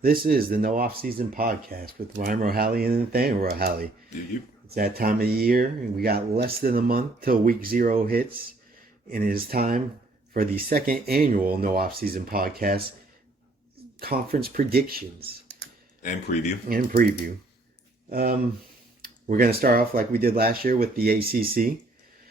This is the No Off Season podcast with Ryan Rohally and Nathaniel Rohally. It's that time of year, and we got less than a month till week 0 hits, and it is time for the second annual No Off Season podcast conference predictions and preview. We're going to start off like we did last year with the ACC.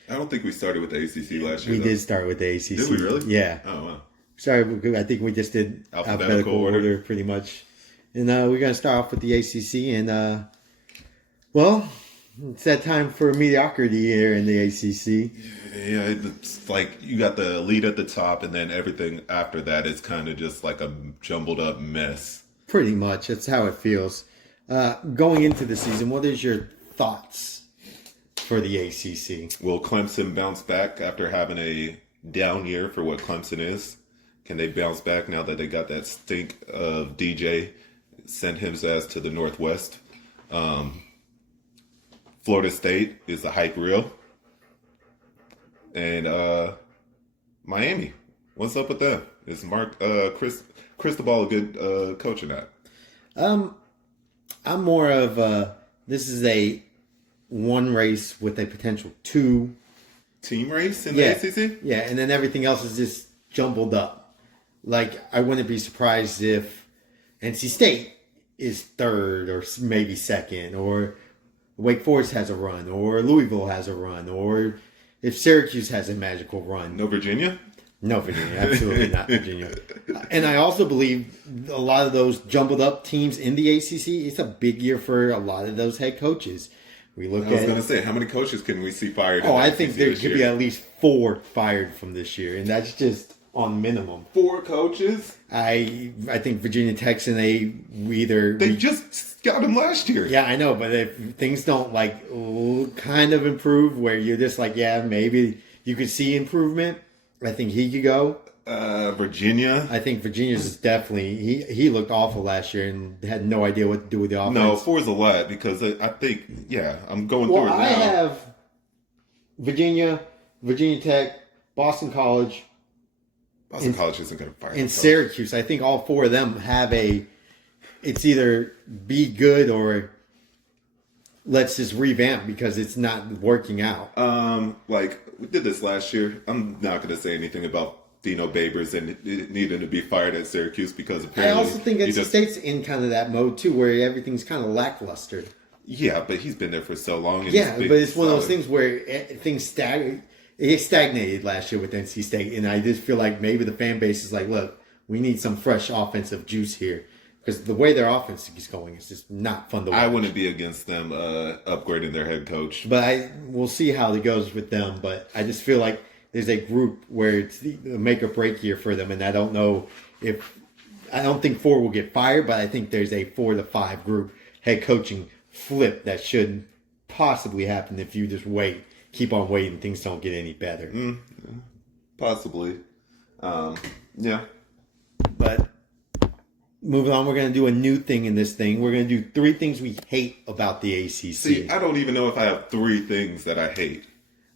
I don't think we started with the ACC last year. We did start with the ACC. Did we really? Yeah. Oh, wow. Sorry, I think we just did alphabetical order pretty much. And we're going to start off with the ACC. And, it's that time for mediocrity here in the ACC. Yeah, it's like you got the elite at the top, and then everything after that is kind of just like a jumbled up mess. Pretty much. That's how it feels. Going into the season, what is your thoughts for the ACC? Will Clemson bounce back after having a down year for what Clemson is? Can they bounce back now that they got that stink of DJ, sent his ass to the Northwest? Florida State, is the hype real? And Miami, what's up with them? Is Cristobal a good coach or not? I'm more of this is a one race with a potential two team race in the ACC? Yeah, and then everything else is just jumbled up. Like, I wouldn't be surprised if NC State is third or maybe second, or Wake Forest has a run, or Louisville has a run, or if Syracuse has a magical run. No Virginia? No Virginia, absolutely not Virginia. And I also believe a lot of those jumbled up teams in the ACC, it's a big year for a lot of those head coaches. I was going to say, how many coaches can we see fired? I think there could be at least 4 fired from this year, and that's just on minimum. 4 coaches? I think Virginia Tech's they just got him last year. Yeah, I know, but if things don't kind of improve, where you're just like, yeah, maybe you could see improvement, I think he could go. Virginia. I think Virginia's is definitely he looked awful last year and had no idea what to do with the offense. No, 4 is a lot because I think I'm going through it now. I have Virginia Tech, Boston College. College isn't going to fire. And Syracuse, I think all 4 of them have it's either be good or let's just revamp because it's not working out. We did this last year. I'm not going to say anything about Dino Babers and needing to be fired at Syracuse because apparently... I also think NC State's in kind of that mode too where everything's kind of lackluster. Yeah, but he's been there for so long. And but it's one of those things where things stagnated last year with NC State, and I just feel like maybe the fan base is like, look, we need some fresh offensive juice here. Because the way their offense is going is just not fun to watch. I wouldn't be against them upgrading their head coach. But we'll see how it goes with them. But I just feel like there's a group where it's the make or break year for them. And I don't know I don't think 4 will get fired, but I think there's a 4 to 5 group head coaching flip that should possibly happen if you just keep on waiting, things don't get any better. Possibly. Yeah. But moving on, we're going to do a new thing in this thing. We're going to do 3 things we hate about the ACC. See, I don't even know if I have 3 things that I hate.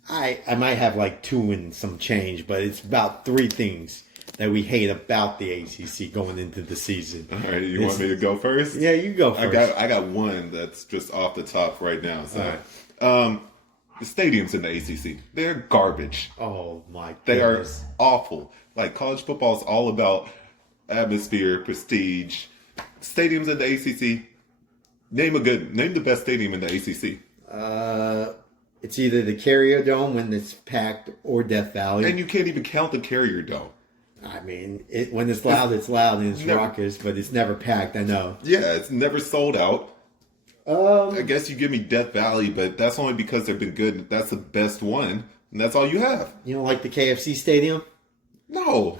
I might have 2 and some change, but it's about 3 things that we hate about the ACC going into the season. All right, you want me to go first? Yeah, you go first. I got one that's just off the top right now. So, the stadiums in the ACC, they're garbage. Oh, my goodness. They are awful. College football is all about atmosphere, prestige. Stadiums in the ACC, name the best stadium in the ACC. It's either the Carrier Dome when it's packed or Death Valley. And you can't even count the Carrier Dome. I mean, when it's loud and it's raucous, but it's never packed, I know. Yeah, it's never sold out. I guess you give me Death Valley, but that's only because they've been good. That's the best one, and that's all you have. You don't like the KFC Stadium? No.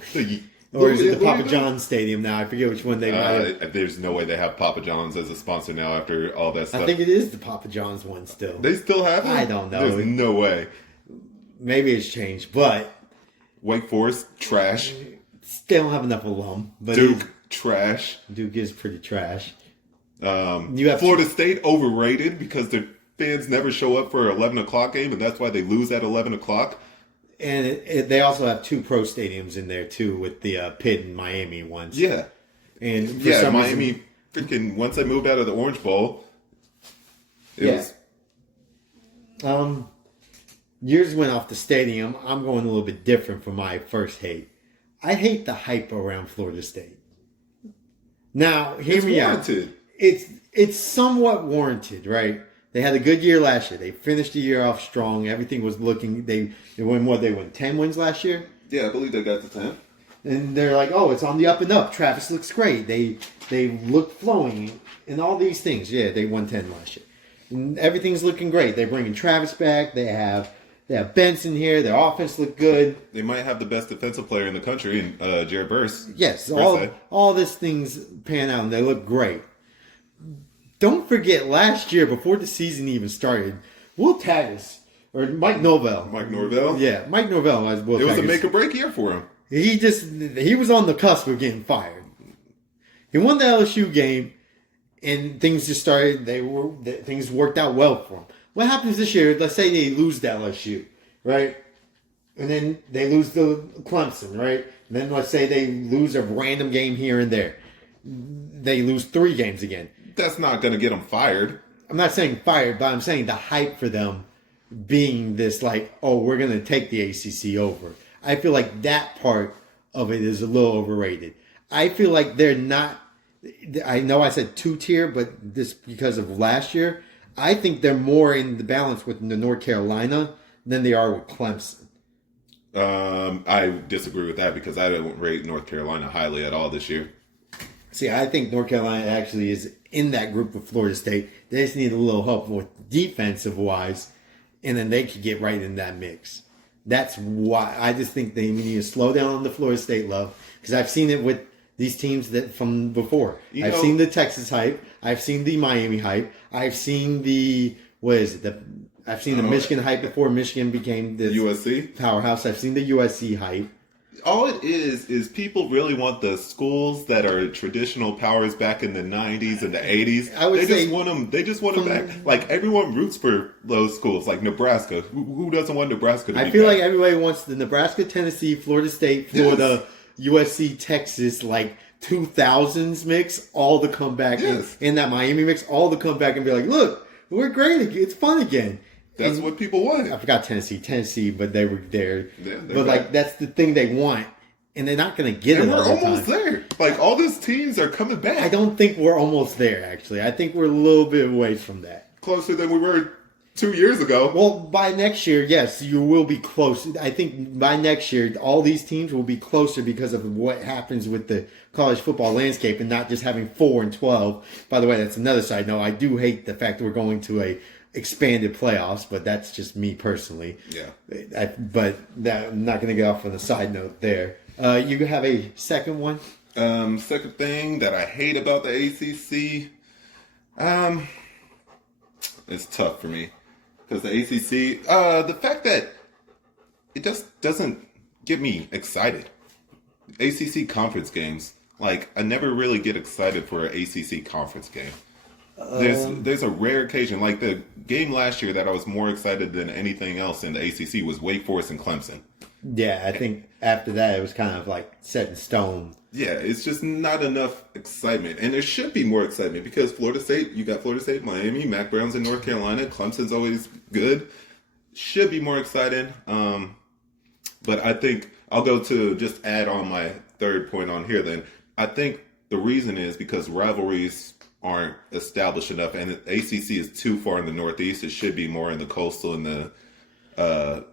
Or is it the Papa John's Stadium now? I forget which one they might. There's no way they have Papa John's as a sponsor now after all that stuff. I think it is the Papa John's one still. They still have it? I don't know. There's no way. Maybe it's changed, but... Wake Forest, trash. They don't have enough alum. But Duke, trash. Duke is pretty trash. You have Florida State, overrated because their fans never show up for an 11 o'clock game, and that's why they lose at 11 o'clock. And they also have 2 pro stadiums in there, too, with the Pitt and Miami ones. Yeah. And for Yeah, some Miami freaking once they moved out of the Orange Bowl, it was yours went off the stadium. I'm going a little bit different from my first hate. I hate the hype around Florida State. Now, hear me warranted. out. It's somewhat warranted, right? They had a good year last year. They finished the year off strong. Everything was looking. They won 10 wins last year. Yeah, I believe they got to 10. And they're like, oh, it's on the up and up. Travis looks great. They look flowing and all these things. Yeah, they won 10 last year. And everything's looking great. They're bringing Travis back. They have Benson here. Their offense looked good. They might have the best defensive player in the country in Jared Burse. Yes, all these things pan out and they look great. Don't forget, last year, before the season even started, Will Taggis, or Mike Norvell. Yeah, Mike Norvell was Will Taggis. It was a make-or-break year for him. He was on the cusp of getting fired. He won the LSU game, and things just started. Things worked out well for him. What happens this year? Let's say they lose the LSU, right? And then they lose the Clemson, right? And then let's say they lose a random game here and there. They lose 3 games again. That's not going to get them fired. I'm not saying fired, but I'm saying the hype for them being this like, oh, we're going to take the ACC over. I feel like that part of it is a little overrated. I feel like they're not, I know I said 2-tier, but this because of last year, I think they're more in the balance with the North Carolina than they are with Clemson. I disagree with that because I don't rate North Carolina highly at all this year. See, I think North Carolina actually is in that group with Florida State. They just need a little help with defensive-wise, and then they could get right in that mix. That's why I just think they need to slow down on the Florida State love, because I've seen it with these teams that from before. I've seen the Texas hype. I've seen the Miami hype. I've seen the Michigan hype before Michigan became the USC powerhouse. I've seen the USC hype. All it is people really want the schools that are traditional powers back in the 90s and the 80s. They just want them back. Like, everyone roots for those schools, like Nebraska. Who doesn't want Nebraska to be back? I feel like everybody wants the Nebraska, Tennessee, Florida State, Florida, USC, Texas, like 2000s mix, all to come back in that Miami mix, all to come back and be like, look, we're great. It's fun again. That's what people want. I forgot Tennessee, but they were there. Yeah, but like that's the thing they want, and they're not going to get it. And we're all the almost time. There. Like all these teams are coming back. I don't think we're almost there. Actually, I think we're a little bit away from that. Closer than we were 2 years ago. Well, by next year, yes, you will be close. I think by next year, all these teams will be closer because of what happens with the college football landscape and not just having 4 and 12. By the way, that's another side note. I do hate the fact that we're going to a expanded playoffs, but that's just me personally. Yeah. I'm not going to get off on a side note there. You have a second one? Second thing that I hate about the ACC, it's tough for me because the ACC, the fact that it just doesn't get me excited. ACC conference games, like I never really get excited for an ACC conference game. There's a rare occasion, like the game last year that I was more excited than anything else in the ACC was Wake Forest and Clemson. Yeah, I think after that it was kind of like set in stone. Yeah, it's just not enough excitement. And there should be more excitement because you got Florida State, Miami, Mac Brown's in North Carolina, Clemson's always good. Should be more exciting. But I think I'll go to just add on my third point on here then. I think the reason is because rivalries aren't established enough, and the ACC is too far in the Northeast. It should be more in the coastal and the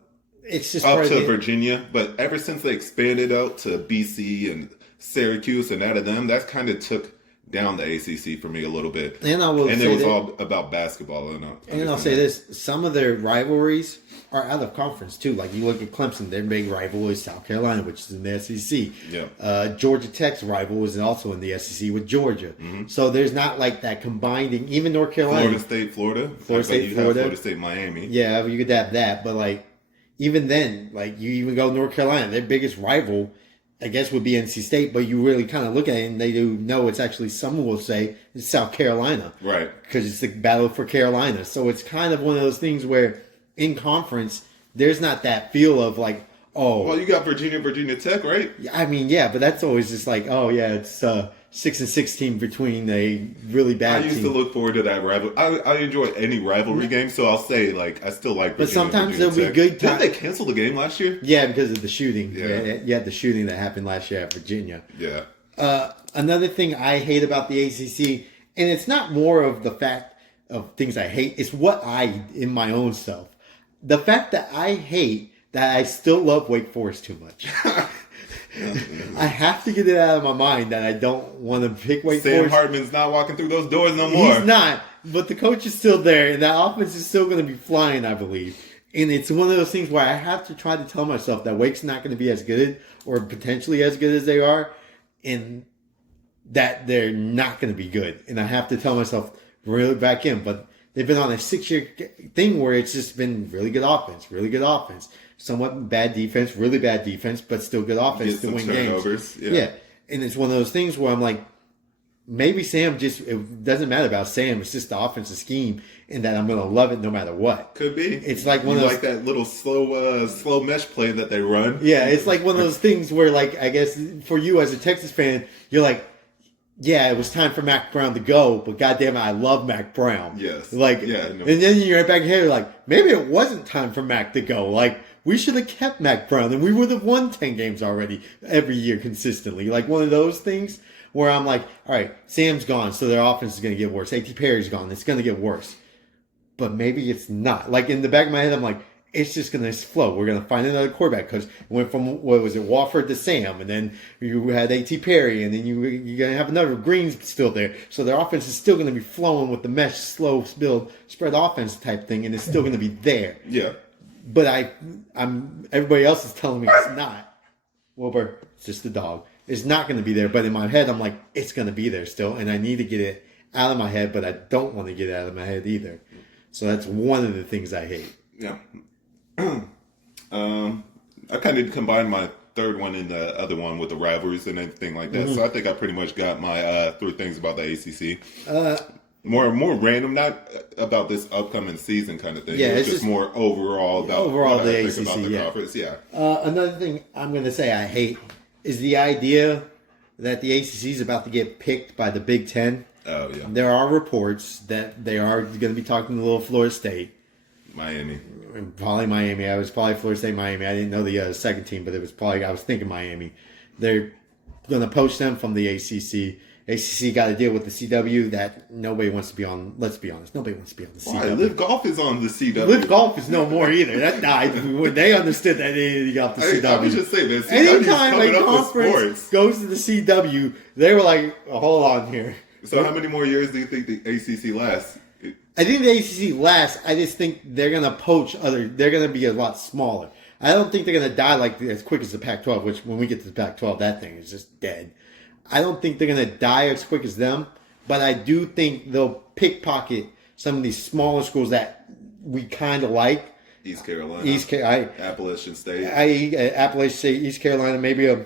it's just up to Virginia. But ever since they expanded out to BC and Syracuse and out of them, that's kind of took down the ACC for me a little bit. And it was all about basketball. And I'll say this: some of their rivalries are out of conference too. Like you look at Clemson, their big rival is South Carolina, which is in the SEC. Yeah. Georgia Tech's rival is also in the SEC with Georgia. Mm-hmm. So there's not like that combining. Even North Carolina, Florida State, Miami. Yeah, you could have that, but like even then, like you even go North Carolina, their biggest rival, I guess, would be NC State, but you really kind of look at it and they do know it's actually, someone will say, it's South Carolina. Right. Because it's the battle for Carolina. So it's kind of one of those things where in conference, there's not that feel of like, oh. Well, you got Virginia Tech, right? I mean, yeah, but that's always just like, oh, yeah, it's 6-6 team between a really bad team. I used to look forward to that rival. I enjoy any rivalry game, so I'll say like I still like. But Virginia, sometimes Virginia there'll be good Didn't time. they cancel the game last year? Yeah, because of the shooting. Yeah. You had the shooting that happened last year at Virginia. Yeah. Another thing I hate about the ACC, and it's not more of the fact of things I hate, it's what I, in my own self. The fact that I hate that I still love Wake Forest too much. I have to get it out of my mind that I don't want to pick Wake Sam Forest. Hartman's not walking through those doors no more. He's not, but the coach is still there, and that offense is still going to be flying, I believe. And it's one of those things where I have to try to tell myself that Wake's not going to be as good or potentially as good as they are, and that they're not going to be good. And I have to tell myself, really back in. But they've been on a 6-year thing where it's just been really good offense. Somewhat bad defense, really bad defense, but still good offense to win turnovers, games. Yeah. And it's one of those things where I'm like, maybe Sam it doesn't matter about Sam. It's just the offensive scheme, and that I'm going to love it no matter what. Could be. It's like one of those, like that little slow mesh play that they run. Yeah, it's like one of those things where, like, I guess for you as a Texas fan, you're like, yeah, it was time for Mac Brown to go, but goddamn it, I love Mac Brown. Yes. Like, yeah, no. And then you're back here, you're like, maybe it wasn't time for Mac to go. Like, we should have kept Mac Brown, and we would have won 10 games already every year consistently. Like, one of those things where I'm like, all right, Sam's gone, so their offense is going to get worse. A.T. Perry's gone, it's going to get worse. But maybe it's not. Like, in the back of my head, I'm like, it's just going to flow. We're going to find another quarterback, because it went from, what was it, Wofford to Sam, and then you had A.T. Perry, and then you're going to have another Green's still there. So their offense is still going to be flowing with the mesh, slow build, spread offense type thing, and it's still going to be there. Yeah. But I'm everybody else is telling me it's not. Wilbur, it's just a dog. It's not going to be there. But in my head, I'm like, it's going to be there still, and I need to get it out of my head, but I don't want to get it out of my head either. So that's one of the things I hate. Yeah. I kind of combined my third one and the other one with the rivalries and everything like that. Mm-hmm. So I think I pretty much got my 3 things about the ACC. More random, not about this upcoming season kind of thing. Yeah, it's just more overall about what the I ACC, think about the conference. Yeah. Another thing I'm going to say I hate is the idea that the ACC is about to get picked by the Big Ten. Oh yeah. There are reports that they are going to be talking to little Florida State. Miami. Probably Miami. I was probably Florida State, Miami. I didn't know the second team, but it was probably, I was thinking Miami. They're going to poach them from the ACC. ACC got to deal with the CW that nobody wants to be on. Let's be honest. Nobody wants to be on the CW. Why? Live Golf is on the CW. Live Golf is no more either. That died when they understood that they got the CW. I was just saying, man, CW anytime is a conference goes to the CW, they were like, oh, hold on here. So how many more years do you think the ACC lasts? I think the ACC lasts. I just think they're going to poach they're going to be a lot smaller. I don't think they're going to die like as quick as the Pac-12, which when we get to the Pac-12, that thing is just dead. I don't think they're going to die as quick as them, but I do think they'll pickpocket some of these smaller schools that we kind of like. East Carolina. Appalachian State. Appalachian State, East Carolina, maybe a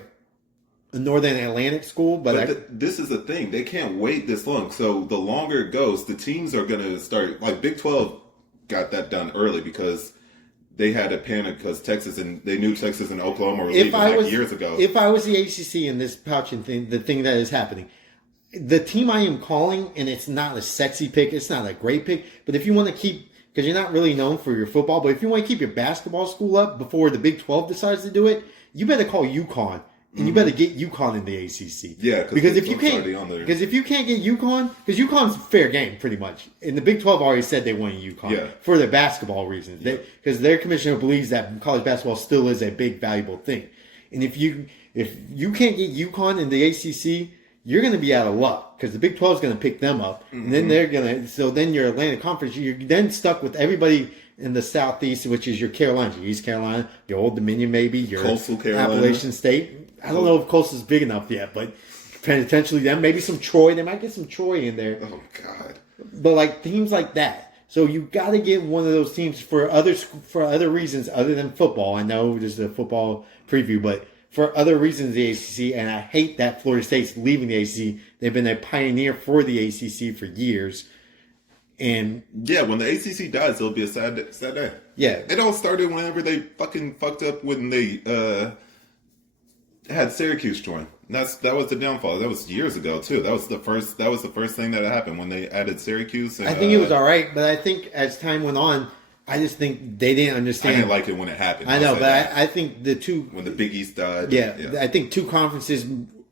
Northern Atlantic school. But this is the thing. They can't wait this long. So the longer it goes, the teams are going to start. Like Big 12 got that done early because they had a panic because they knew Texas and Oklahoma were leaving years ago. If I was the ACC in this pouching thing, the thing that is happening, the team I am calling, and it's not a sexy pick, it's not a great pick, but if you want to keep, because you're not really known for your football, but if you want to keep your basketball school up before the Big 12 decides to do it, you better call UConn. And you better get UConn in the ACC. Yeah, because if you can't get UConn, because UConn's fair game pretty much, and the Big 12 already said they want UConn for their basketball reasons, because their commissioner believes that college basketball still is a big valuable thing. And if you can't get UConn in the ACC, you're going to be out of luck because the Big 12 is going to pick them up, and then then your Atlantic Conference, you're then stuck with everybody in the Southeast, which is your Carolina, your East Carolina, your Old Dominion, maybe your Coastal Carolina, Appalachian State. I don't know if Coastal's big enough yet, but potentially them, maybe some Troy. They might get some Troy in there. Oh God! But like teams like that, so you got to get one of those teams for other reasons other than football. I know this is a football preview, but for other reasons, the ACC, and I hate that Florida State's leaving the ACC. They've been a pioneer for the ACC for years. And yeah, when the ACC dies, it'll be a sad day. Yeah, it all started whenever they fucking fucked up when they had Syracuse join. That was the downfall. That was years ago too. That was the first thing that happened when they added Syracuse. And, I think it was all right, but I think as time went on, I just think they didn't understand. I didn't like it when it happened. I know, but I think the two when the Big East died. Yeah, I think two conferences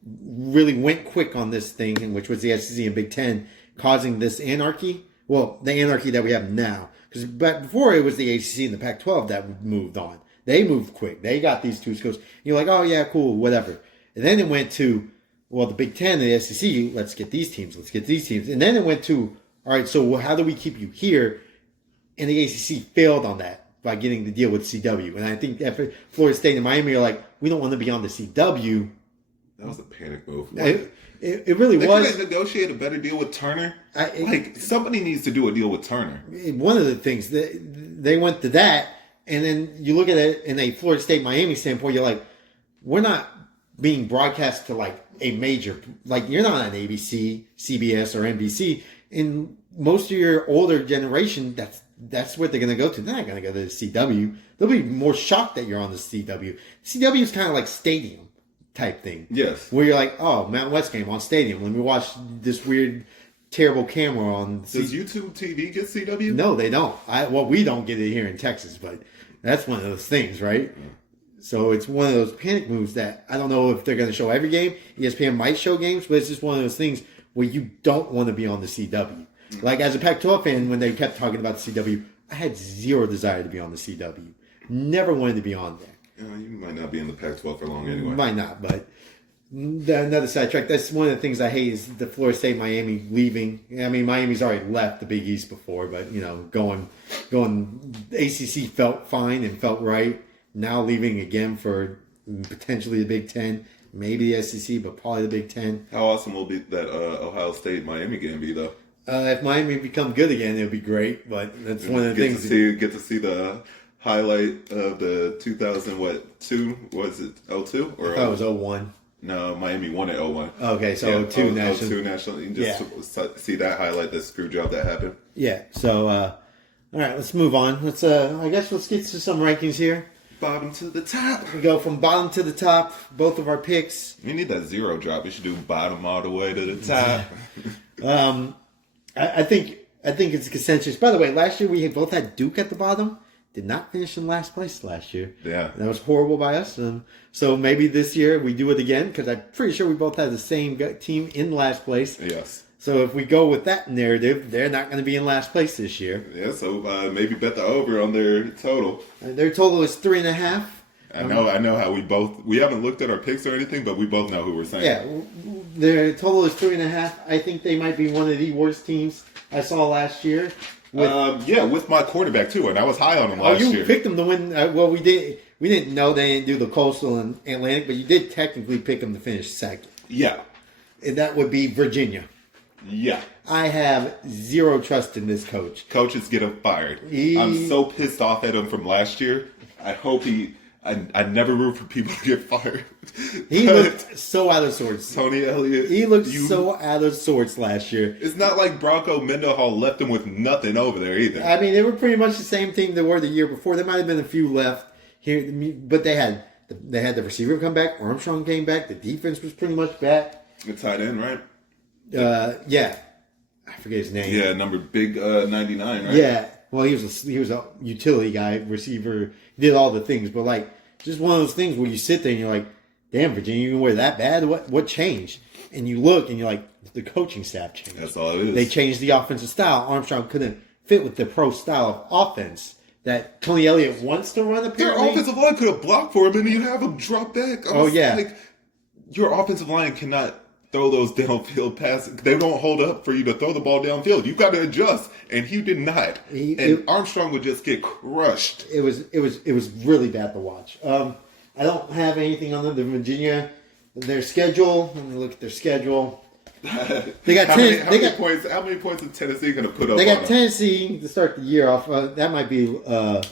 really went quick on this thing, which was the SEC and Big Ten, causing this anarchy. Well, the anarchy that we have now, because before it was the ACC and the Pac-12 that moved on. They moved quick. They got these two schools. You're like, oh yeah, cool, whatever. And then it went to, well, the Big Ten and the SEC, let's get these teams. And then it went to, all right, so how do we keep you here? And the ACC failed on that by getting the deal with CW. And I think after Florida State and Miami are like, we don't want to be on the CW. That was a panic move. It really was. They could negotiate a better deal with Turner. Somebody needs to do a deal with Turner. One of the things, they went to that, and then you look at it in a Florida State Miami standpoint, you're like, we're not being broadcast to like a major, like you're not on ABC, CBS, or NBC. In most of your older generation, that's what they're going to go to. They're not going to go to the CW. They'll be more shocked that you're on the CW. CW is kind of like Stadium type thing. Yes. Where you're like, oh, Mountain West game on Stadium. Let me watch this weird, terrible camera on. Does YouTube TV get CW? No, they don't. We don't get it here in Texas, but that's one of those things, right? Mm. So it's one of those panic moves that I don't know if they're going to show every game. ESPN might show games, but it's just one of those things where you don't want to be on the CW. Like as a Pac-12 fan, when they kept talking about the CW, I had zero desire to be on the CW. Never wanted to be on there. You might not be in the Pac-12 for long anyway. Might not, but another sidetrack. That's one of the things I hate is the Florida State Miami leaving. I mean, Miami's already left the Big East before, but going ACC felt fine and felt right. Now leaving again for potentially the Big Ten, maybe the SEC, but probably the Big Ten. How awesome will be that Ohio State Miami game be though? If Miami become good again, it would be great. But that's one of the things. Get to see the highlight of the 2002 was it 02 or I thought it was 01. No, Miami won at 01. Okay, so 02 national. 02 national. You just see that highlight, the screw job that happened. Yeah. So all right, let's move on. Let's let's get to some rankings here. Bottom to the top. We go from bottom to the top. Both of our picks. We need that zero drop. We should do bottom all the way to the top. I think it's consensus. By the way, last year we both had Duke at the bottom. Did not finish in last place last year. Yeah, that was horrible by us. So maybe this year we do it again because I'm pretty sure we both had the same team in last place. Yes. So if we go with that narrative, they're not going to be in last place this year. Yeah. So maybe bet the over on their total. Their total is 3.5. I know how we haven't looked at our picks or anything, but we both know who we're saying. Yeah, their total is 3.5. I think they might be one of the worst teams I saw last year. With my quarterback too, and I was high on him last year. You picked them to win. We didn't know they didn't do the Coastal and Atlantic, but you did technically pick them to finish second. Yeah, and that would be Virginia. Yeah. I have zero trust in this coach. Coaches get him fired. I'm so pissed off at him from last year. I hope I never root for people to get fired. He looked so out of sorts. Tony Elliott. He looked so out of sorts last year. It's not like Bronco Mendenhall left him with nothing over there either. I mean, they were pretty much the same team they were the year before. There might have been a few left here, but they had the receiver come back. Armstrong came back. The defense was pretty much back. The tight end, right? Yeah. I forget his name. Yeah, number big 99, right? Yeah. Well, he was a utility guy, receiver, did all the things, but like just one of those things where you sit there and you're like, "Damn, Virginia, you were that bad? What changed?" And you look and you're like, "The coaching staff changed. That's all it is. They changed the offensive style. Armstrong couldn't fit with the pro style of offense that Tony Elliott wants to run. Apparently, their offensive line could have blocked for him, and you'd have him drop back. Like, your offensive line cannot throw those downfield passes. They don't hold up for you to throw the ball downfield. You got to adjust, and he did not. Armstrong would just get crushed. It was really bad to watch. I don't have anything on them. The Virginia, their schedule. Let me look at their schedule. They got how many points is Tennessee going to put up? They got Tennessee to start the year off. That might be a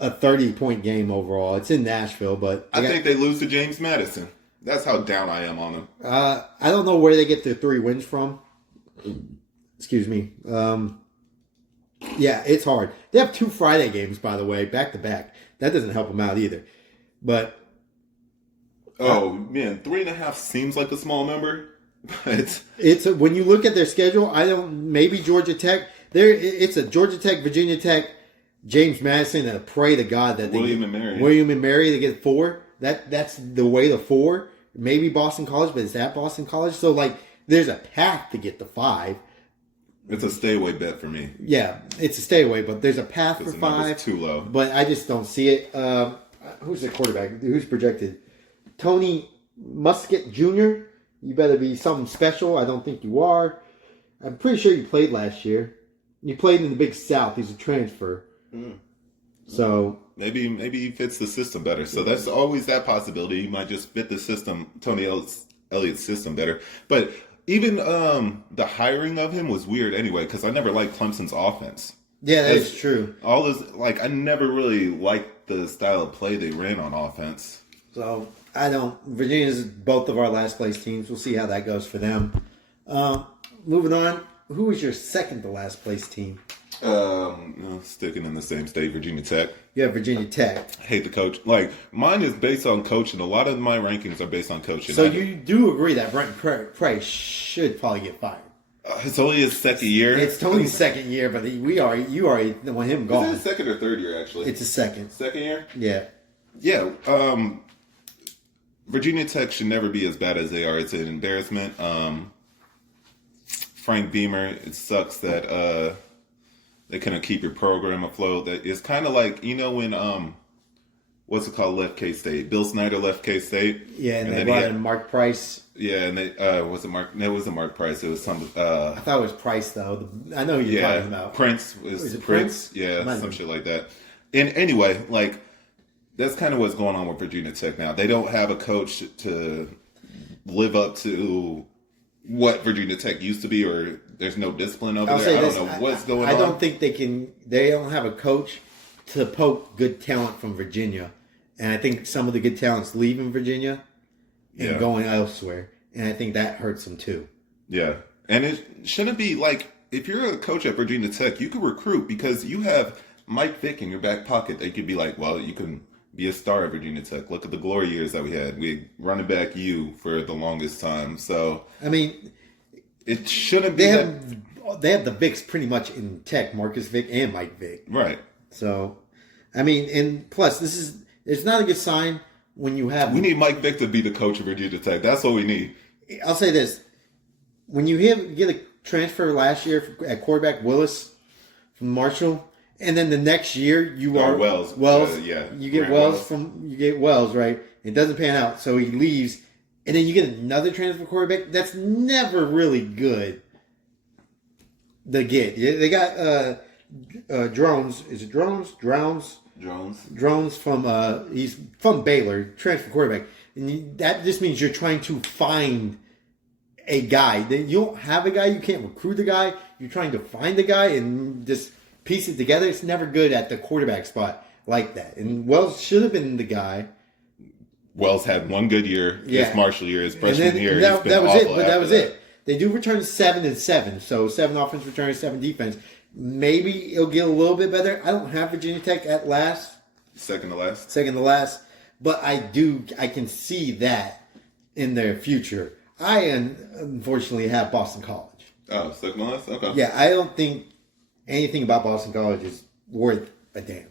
30-point game overall. It's in Nashville, but I think they lose to James Madison. That's how down I am on them. I don't know where they get their 3 wins from. Excuse me. Yeah, it's hard. They have 2 Friday games, by the way, back to back. That doesn't help them out either. But Oh man, 3.5 seems like a small number, but When you look at their schedule, maybe Georgia Tech. It's a Georgia Tech, Virginia Tech, James Madison, and I pray to God that William and Mary. William and Mary, they get 4. That's the way to 4. Maybe Boston College, but it's at Boston College. So, like, there's a path to get to 5. It's a stay away bet for me. Yeah, it's a stay away, but there's a path for The 5. too low. But I just don't see it. Who's the quarterback? Who's projected? Tony Muskett Jr. You better be something special. I don't think you are. I'm pretty sure you played last year. You played in the Big South. He's a transfer. So maybe he fits the system better. So that's always that possibility. He might just fit the system, Tony Elliott's system better. But even the hiring of him was weird anyway, because I never liked Clemson's offense. yeah, that is true. All this, I never really liked the style of play they ran on offense. So I don't. Virginia's both of our last place teams. We'll see how that goes for them. Moving on. Who was your second to last place team? Sticking in the same state, Virginia Tech. You have Virginia Tech. I hate the coach. Mine is based on coaching. A lot of my rankings are based on coaching. So you do agree that Brent Price should probably get fired? It's only his second year. It's Tony's second year, but you already want him gone. Is it his second or third year, actually? It's a second. Second year? Yeah. Yeah. Virginia Tech should never be as bad as they are. It's an embarrassment. Frank Beamer, it sucks that they couldn't keep your program afloat. That it's kind of like, when what's it called, left K-State? Bill Snyder left K-State. Yeah, and they brought in Mark Price. Yeah, and they was it Mark? No, it wasn't Mark Price. It was some. I thought it was Price though. I know who you're talking about. Prince was Is it Prince. Prince? Yeah, some shit like that. And anyway, that's kind of what's going on with Virginia Tech now. They don't have a coach to live up to what Virginia Tech used to be, or there's no discipline over there. I don't know what's going on. I don't think they can. They don't have a coach to poke good talent from Virginia, and I think some of the good talent's leaving Virginia and going elsewhere, and I think that hurts them too. Yeah, and it shouldn't be if you're a coach at Virginia Tech, you can recruit because you have Mike Vick in your back pocket. They could be well, you can be a star at Virginia Tech. Look at the glory years that we had. We running back you for the longest time. So I mean, it shouldn't be. They have the Vicks pretty much in Tech, Marcus Vick and Mike Vick. Right. So, I mean, and plus, it's not a good sign when you have. We need Mike Vick to be the coach of Virginia Tech. That's what we need. I'll say this: when you get a transfer last year at quarterback, Willis from Marshall. And then the next year you are Wells. You get Wells, right? It doesn't pan out, so he leaves, and then you get another transfer quarterback. That's never really good to get. They got Drones. Is it Drones? Drones from he's from Baylor, transfer quarterback, and that just means you're trying to find a guy. You don't have a guy. You can't recruit a guy. You're trying to find a guy and just piece it together. It's never good at the quarterback spot like that. And Wells should have been the guy. Wells had one good year. His Marshall year, his freshman year. That was it. But that was it. They do return 7 and 7. So 7 offense returns, 7 defense. Maybe it'll get a little bit better. I don't have Virginia Tech at last. Second to last. But I can see that in their future. I unfortunately have Boston College. Oh, second to last? Okay. Yeah, I don't think anything about Boston College is worth a damn.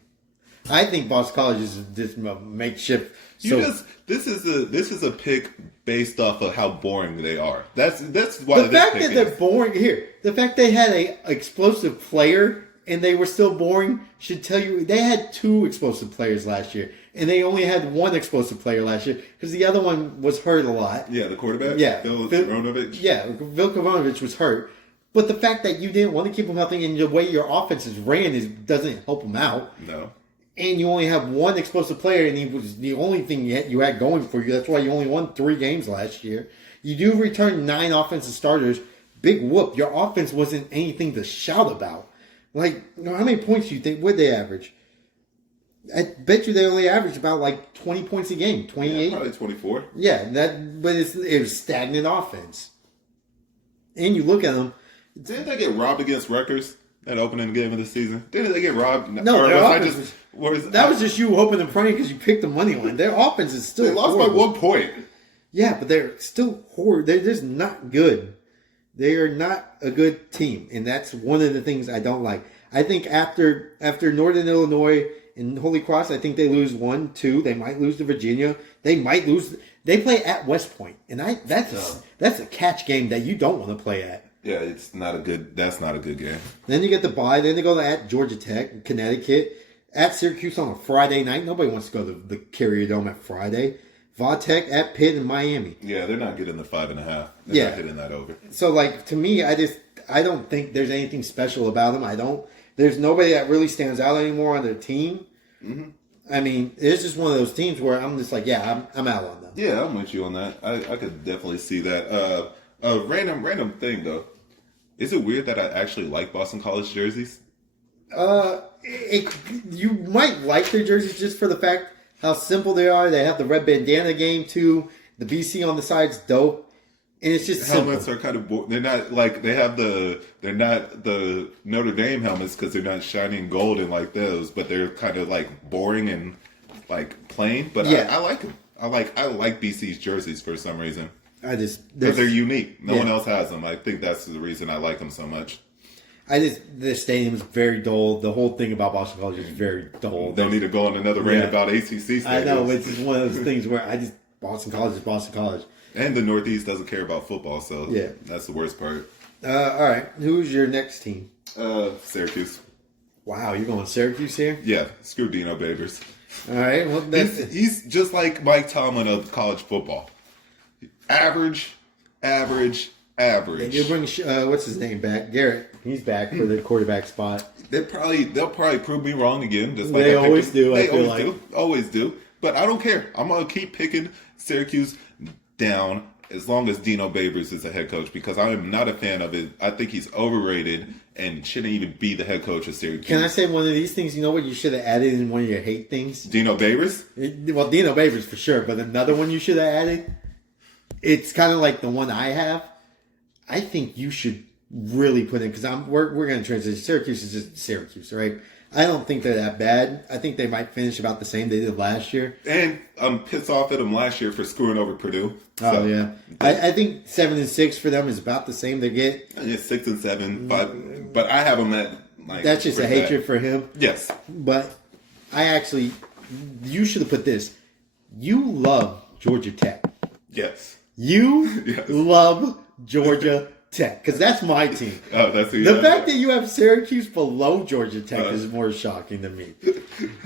I think Boston College is just a makeshift. This is a pick based off of how boring they are. That's why the fact that they're boring here. The fact they had a explosive player and they were still boring should tell you they had 2 explosive players last year and they only had 1 explosive player last year because the other one was hurt a lot. Yeah, the quarterback. Yeah, Vil Kavanovich. Yeah, Vil Kavanovich was hurt. But the fact that you didn't want to keep him healthy and the way your offense is ran doesn't help him out. No. And you only have 1 explosive player, and he was the only thing you had going for you. That's why you only won 3 games last year. You do return 9 offensive starters. Big whoop. Your offense wasn't anything to shout about. How many points do you think would they average? I bet you they only average about 20 points a game. 28? Yeah, probably 24. Yeah, but it was stagnant offense. And you look at them. Didn't they get robbed against Rutgers? That opening game of the season. Didn't they get robbed? No, or their was I offense just, that was just you hoping and praying because you picked the money line. Their offense is still they lost horrible. by 1 point. Yeah, but they're still horrible. They're just not good. They are not a good team, and that's one of the things I don't like. I think after Northern Illinois and Holy Cross, I think they lose 1, 2. They might lose to Virginia. They might lose. They play at West Point, and that's a catch game that you don't want to play at. Yeah, it's not a good. That's not a good game. Then you get the bye. Then they go at Georgia Tech, Connecticut, at Syracuse on a Friday night. Nobody wants to go to the Carrier Dome at Friday. Va-Tech at Pitt and Miami. Yeah, they're not getting the 5.5. They're not hitting that over. So, like, to me, I don't think there's anything special about them. There's nobody that really stands out anymore on their team. Mm-hmm. I mean, it's just one of those teams where I'm just like, yeah, I'm out on them. Yeah, I'm with you on that. I could definitely see that. A random thing, though. Is it weird that I actually like Boston College jerseys? You might like their jerseys just for the fact how simple they are. They have the red bandana game too. The BC on the side's dope, and it's just helmets simple. are kind of they're not like they're not the Notre Dame helmets because they're not shiny and golden like those, but they're kind of like boring and like plain. But yeah. I like them. I like BC's jerseys for some reason. Because they're unique. No one else has them. I think that's the reason I like them so much. The stadium is very dull. The whole thing about Boston College is very dull. Don't need to go on another rant about ACC stadiums. I know, it's just one of those things where Boston College is Boston College. And the Northeast doesn't care about football, so that's the worst part. All right, who's your next team? Syracuse. Wow, you're going Syracuse here? Yeah, screw Dino Babers. All right, well, he's just like Mike Tomlin of college football. Average. And you bring what's his name back? Garrett. He's back for the quarterback spot. They'll probably prove me wrong again. Just like they always do. They always do. But I don't care. I'm gonna keep picking Syracuse down as long as Dino Babers is the head coach because I am not a fan of it. I think he's overrated and shouldn't even be the head coach of Syracuse. Can I say one of these things? You know what you should have added in one of your hate things? Dino Babers? Well, Dino Babers for sure. But another one you should have added. It's kind of like the one I have. I think you should really put in because we're going to transition. Syracuse is just Syracuse, right? I don't think they're that bad. I think they might finish about the same they did last year. And I'm pissed off at them last year for screwing over Purdue. Oh yeah, I think 7-6 for them is about the same they get. Yeah, 6 and 7, but I have them at like. That's just a hatred for him. Yes, but you should have put this. You love Georgia Tech. Yes. You love Georgia Tech because that's my team. Oh, that's who the fact that you have Syracuse below Georgia Tech is more shocking to me.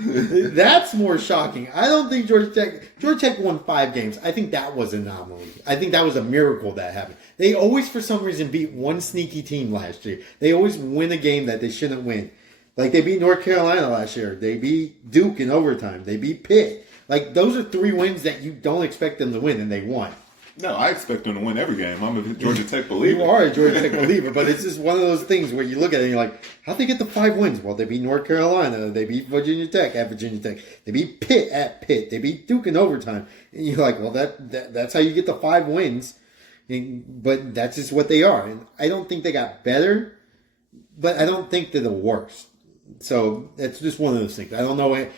That's more shocking. I don't think Georgia Tech won 5 games. I think that was an anomaly. I think that was a miracle that happened. They always, for some reason, beat one sneaky team last year. They always win a game that they shouldn't win. Like they beat North Carolina last year. They beat Duke in overtime. They beat Pitt. Like those are 3 wins that you don't expect them to win, and they won. No, I expect them to win every game. I'm a Georgia Tech believer. You are a Georgia Tech believer, but it's just one of those things where you look at it and you're like, how'd they get the 5 wins? Well, they beat North Carolina. They beat Virginia Tech at Virginia Tech. They beat Pitt at Pitt. They beat Duke in overtime. And you're like, well, that's how you get the 5 wins. But that's just what they are. And I don't think they got better, but I don't think they're the worst. So it's just one of those things. I don't know. And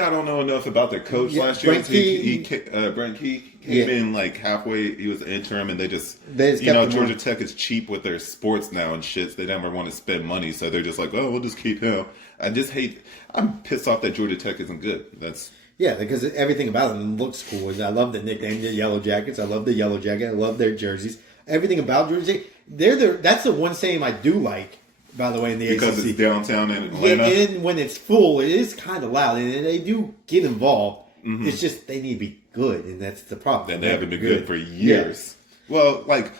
I don't know enough about their coach last year. Brent Key came in like halfway. He was interim, and they just Georgia Tech is cheap with their sports now and shit. So they never want to spend money, so they're just like, oh, we'll just keep him. I'm pissed off that Georgia Tech isn't good. Because everything about them looks cool. I love the nickname, the Yellow Jackets. I love the Yellow Jacket. I love their jerseys. Everything about Georgia Tech. That's the one stadium I do like. By the way, in the because ACC. It's downtown in Atlanta. And when it's full, it is kind of loud, and they do get involved. Mm-hmm. It's just they need to be good, and that's the problem. And they haven't been good for years. Yeah. Well, like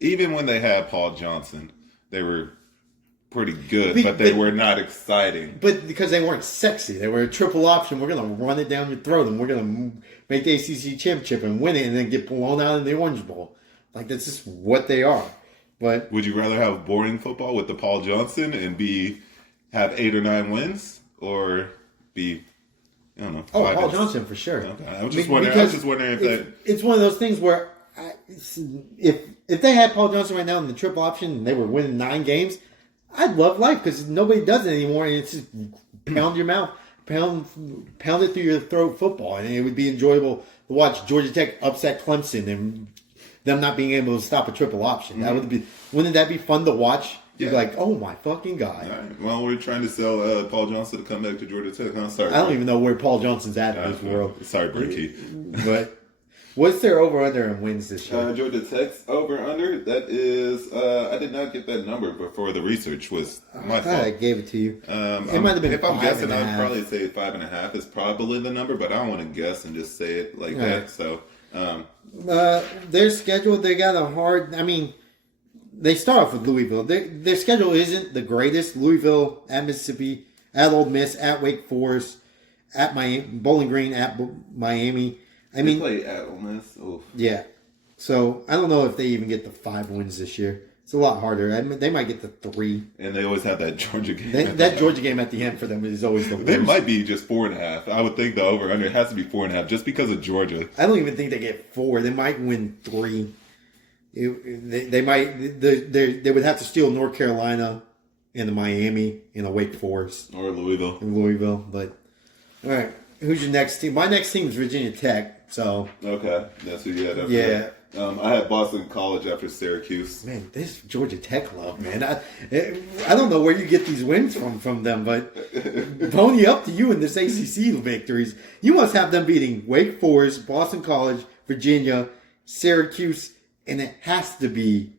even when they had Paul Johnson, they were pretty good, but they were not exciting. But because they weren't sexy, they were a triple option. We're going to run it down your throat, and we're going to make the ACC championship and win it, and then get blown out in the Orange Bowl. Like that's just what they are. But would you rather have boring football with the Paul Johnson and have 8 or 9 wins, or be, I don't know? Paul Johnson for sure. Okay. I was just wondering if that. It's one of those things where if they had Paul Johnson right now in the triple option and they were winning 9 games, I love life because nobody does it anymore, and it's just pound your mouth, pound it through your throat football, and it would be enjoyable to watch Georgia Tech upset Clemson and them not being able to stop a triple option. Mm-hmm. Wouldn't that be fun to watch? Yeah. You'd be like, oh my fucking god! All right. Well, we're trying to sell Paul Johnson to come back to Georgia Tech. Huh? Sorry, I don't even know where Paul Johnson's at in this world. Sorry, Bricky. But what's their over under in wins this year? Georgia Tech's over under. That is, I did not get that number before the research was my I thought fault. I gave it to you. It might have been if I'm guessing, 5.5. I'd probably say 5.5 is probably the number, but I don't want to guess and just say it like that. Right. So, Their schedule, they got a hard. I mean, they start off with Louisville. Their schedule isn't the greatest. Louisville, at Mississippi, at Ole Miss, at Wake Forest, at Miami, Bowling Green, at Miami. I mean, they play at Ole Miss. Oof. yeah. So I don't know if they even get the 5 wins this year. It's a lot harder. I mean, they might get the 3. And they always have that Georgia game. That Georgia game at the end for them is always the worst. They might be just 4.5. I would think the over under has to be 4.5 just because of Georgia. I don't even think they get 4. They might win 3. They might. They would have to steal North Carolina and the Miami and a Wake Forest Or Louisville. and Louisville. But all right, who's your next team? My next team is Virginia Tech. So Okay, that's who you had after yeah. that. I had Boston College after Syracuse. Man, this Georgia Tech love, man. I don't know where you get these wins from them, but pony up to you in this ACC victories. You must have them beating Wake Forest, Boston College, Virginia, Syracuse, and it has to be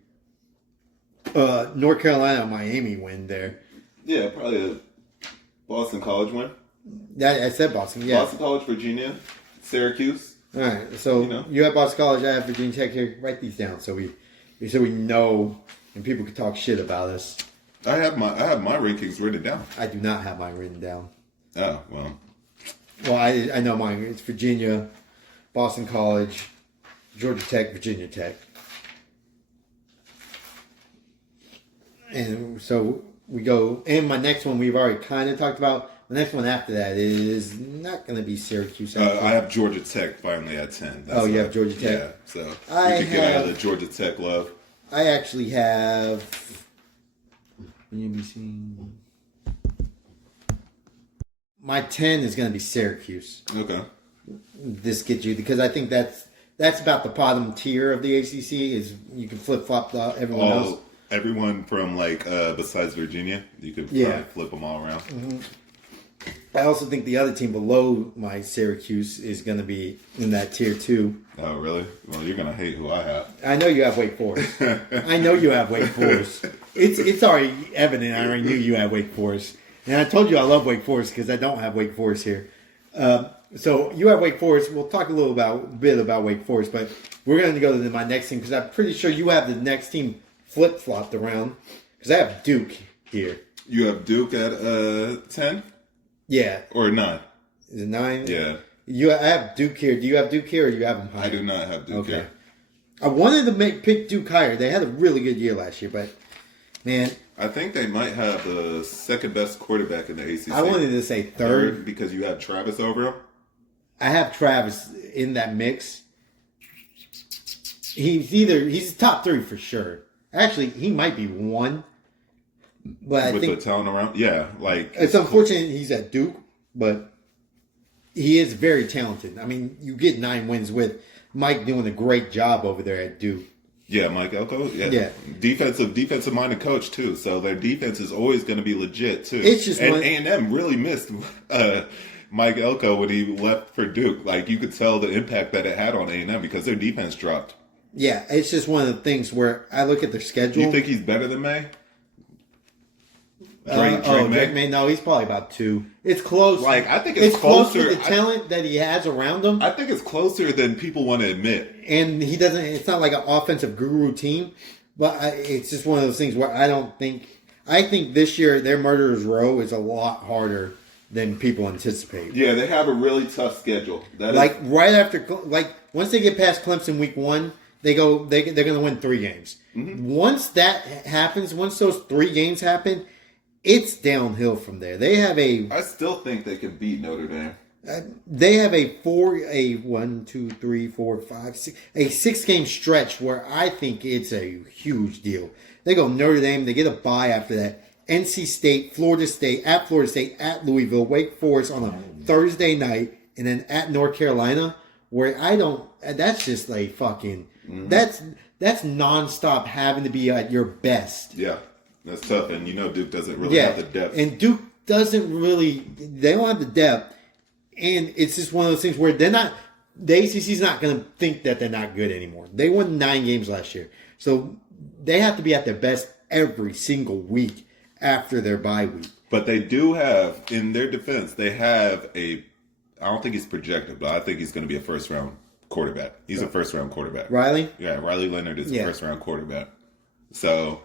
North Carolina, Miami win there. Yeah, probably a Boston College win. I said Boston, yeah. Boston College, Virginia, Syracuse. All right, so you have Boston College, I have Virginia Tech here. Write these down so we know and people can talk shit about us. I have my rankings written down. I do not have mine written down. Oh, well. Well, I know mine. It's Virginia, Boston College, Georgia Tech, Virginia Tech. And so we go, and my next one we've already kind of talked about. The next one after that is not going to be Syracuse. I have Georgia Tech finally at 10. Oh, you have Georgia Tech? Yeah, so you can get out of the Georgia Tech love. I actually have NBC. My 10 is going to be Syracuse. Okay. This gets you, because I think that's about the bottom tier of the ACC, is you can flip-flop everyone else. Everyone from, besides Virginia, you could probably flip them all around. Mm-hmm. I also think the other team below my Syracuse is going to be in that tier 2. Oh, really? Well, you're going to hate who I have. I know you have Wake Forest. I know you have Wake Forest. It's already evident. I already knew you had Wake Forest. And I told you I love Wake Forest because I don't have Wake Forest here. So you have Wake Forest. We'll talk a bit about Wake Forest, but we're going to go to my next team because I'm pretty sure you have the next team flip-flopped around because I have Duke here. You have Duke at 10? Yeah. Or 9? Is it 9? Yeah. I have Duke here. Do you have Duke here or you have them higher? I do not have Duke here. I wanted to pick Duke higher. They had a really good year last year, but man, I think they might have the second best quarterback in the ACC. I wanted to say third because you have Travis over him. I have Travis in that mix. He's top 3 for sure. Actually, he might be 1. But I with think the talent around, it's unfortunate he's at Duke, but he is very talented. I mean, you get 9 wins with Mike doing a great job over there at Duke. Yeah, Mike Elko. Yeah. Defensive minded coach too. So their defense is always going to be legit too. It's just A&M really missed Mike Elko when he left for Duke. You could tell the impact that it had on A&M because their defense dropped. Yeah, it's just one of the things where I look at their schedule. You think he's better than May? Drake May? No, he's probably about 2. It's close. I think it's closer. Close to the talent that he has around him. I think it's closer than people want to admit. And he doesn't. It's not like an offensive guru team, but it's just one of those things where I think this year their Murderers Row is a lot harder than people anticipate. Yeah, they have a really tough schedule. Right after, once they get past Clemson week 1, they're going to win 3 games. Mm-hmm. Once that happens, once those 3 games happen, it's downhill from there. I still think they can beat Notre Dame. They have a 6-game stretch where I think it's a huge deal. They go Notre Dame, they get a bye after that, NC State, Florida State, at Louisville, Wake Forest on a Thursday night, and then at North Carolina, where that's just like fucking, that's nonstop having to be at your best. Yeah, that's tough. And Duke doesn't really have the depth. And Duke doesn't really, they don't have the depth. And it's just one of those things where the ACC's not going to think that they're not good anymore. They won 9 games last year. So they have to be at their best every single week after their bye week. But they do have, in their defense, they have I don't think he's projected, but I think he's going to be a first-round quarterback. He's a first-round quarterback. Riley? Yeah, Riley Leonard is a first-round quarterback. So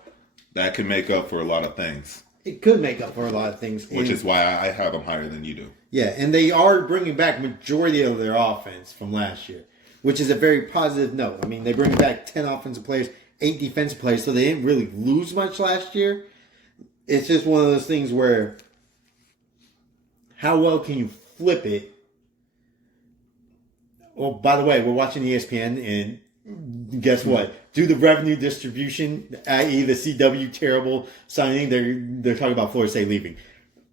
that can make up for a lot of things. It could make up for a lot of things. Which is why I have him higher than you do. Yeah, and they are bringing back majority of their offense from last year, which is a very positive note. I mean, they bring back 10 offensive players, 8 defensive players, so they didn't really lose much last year. It's just one of those things where how well can you flip it? Well, by the way, we're watching ESPN, and guess what? Do the revenue distribution, i.e. the CW terrible signing, they're talking about Florida State leaving.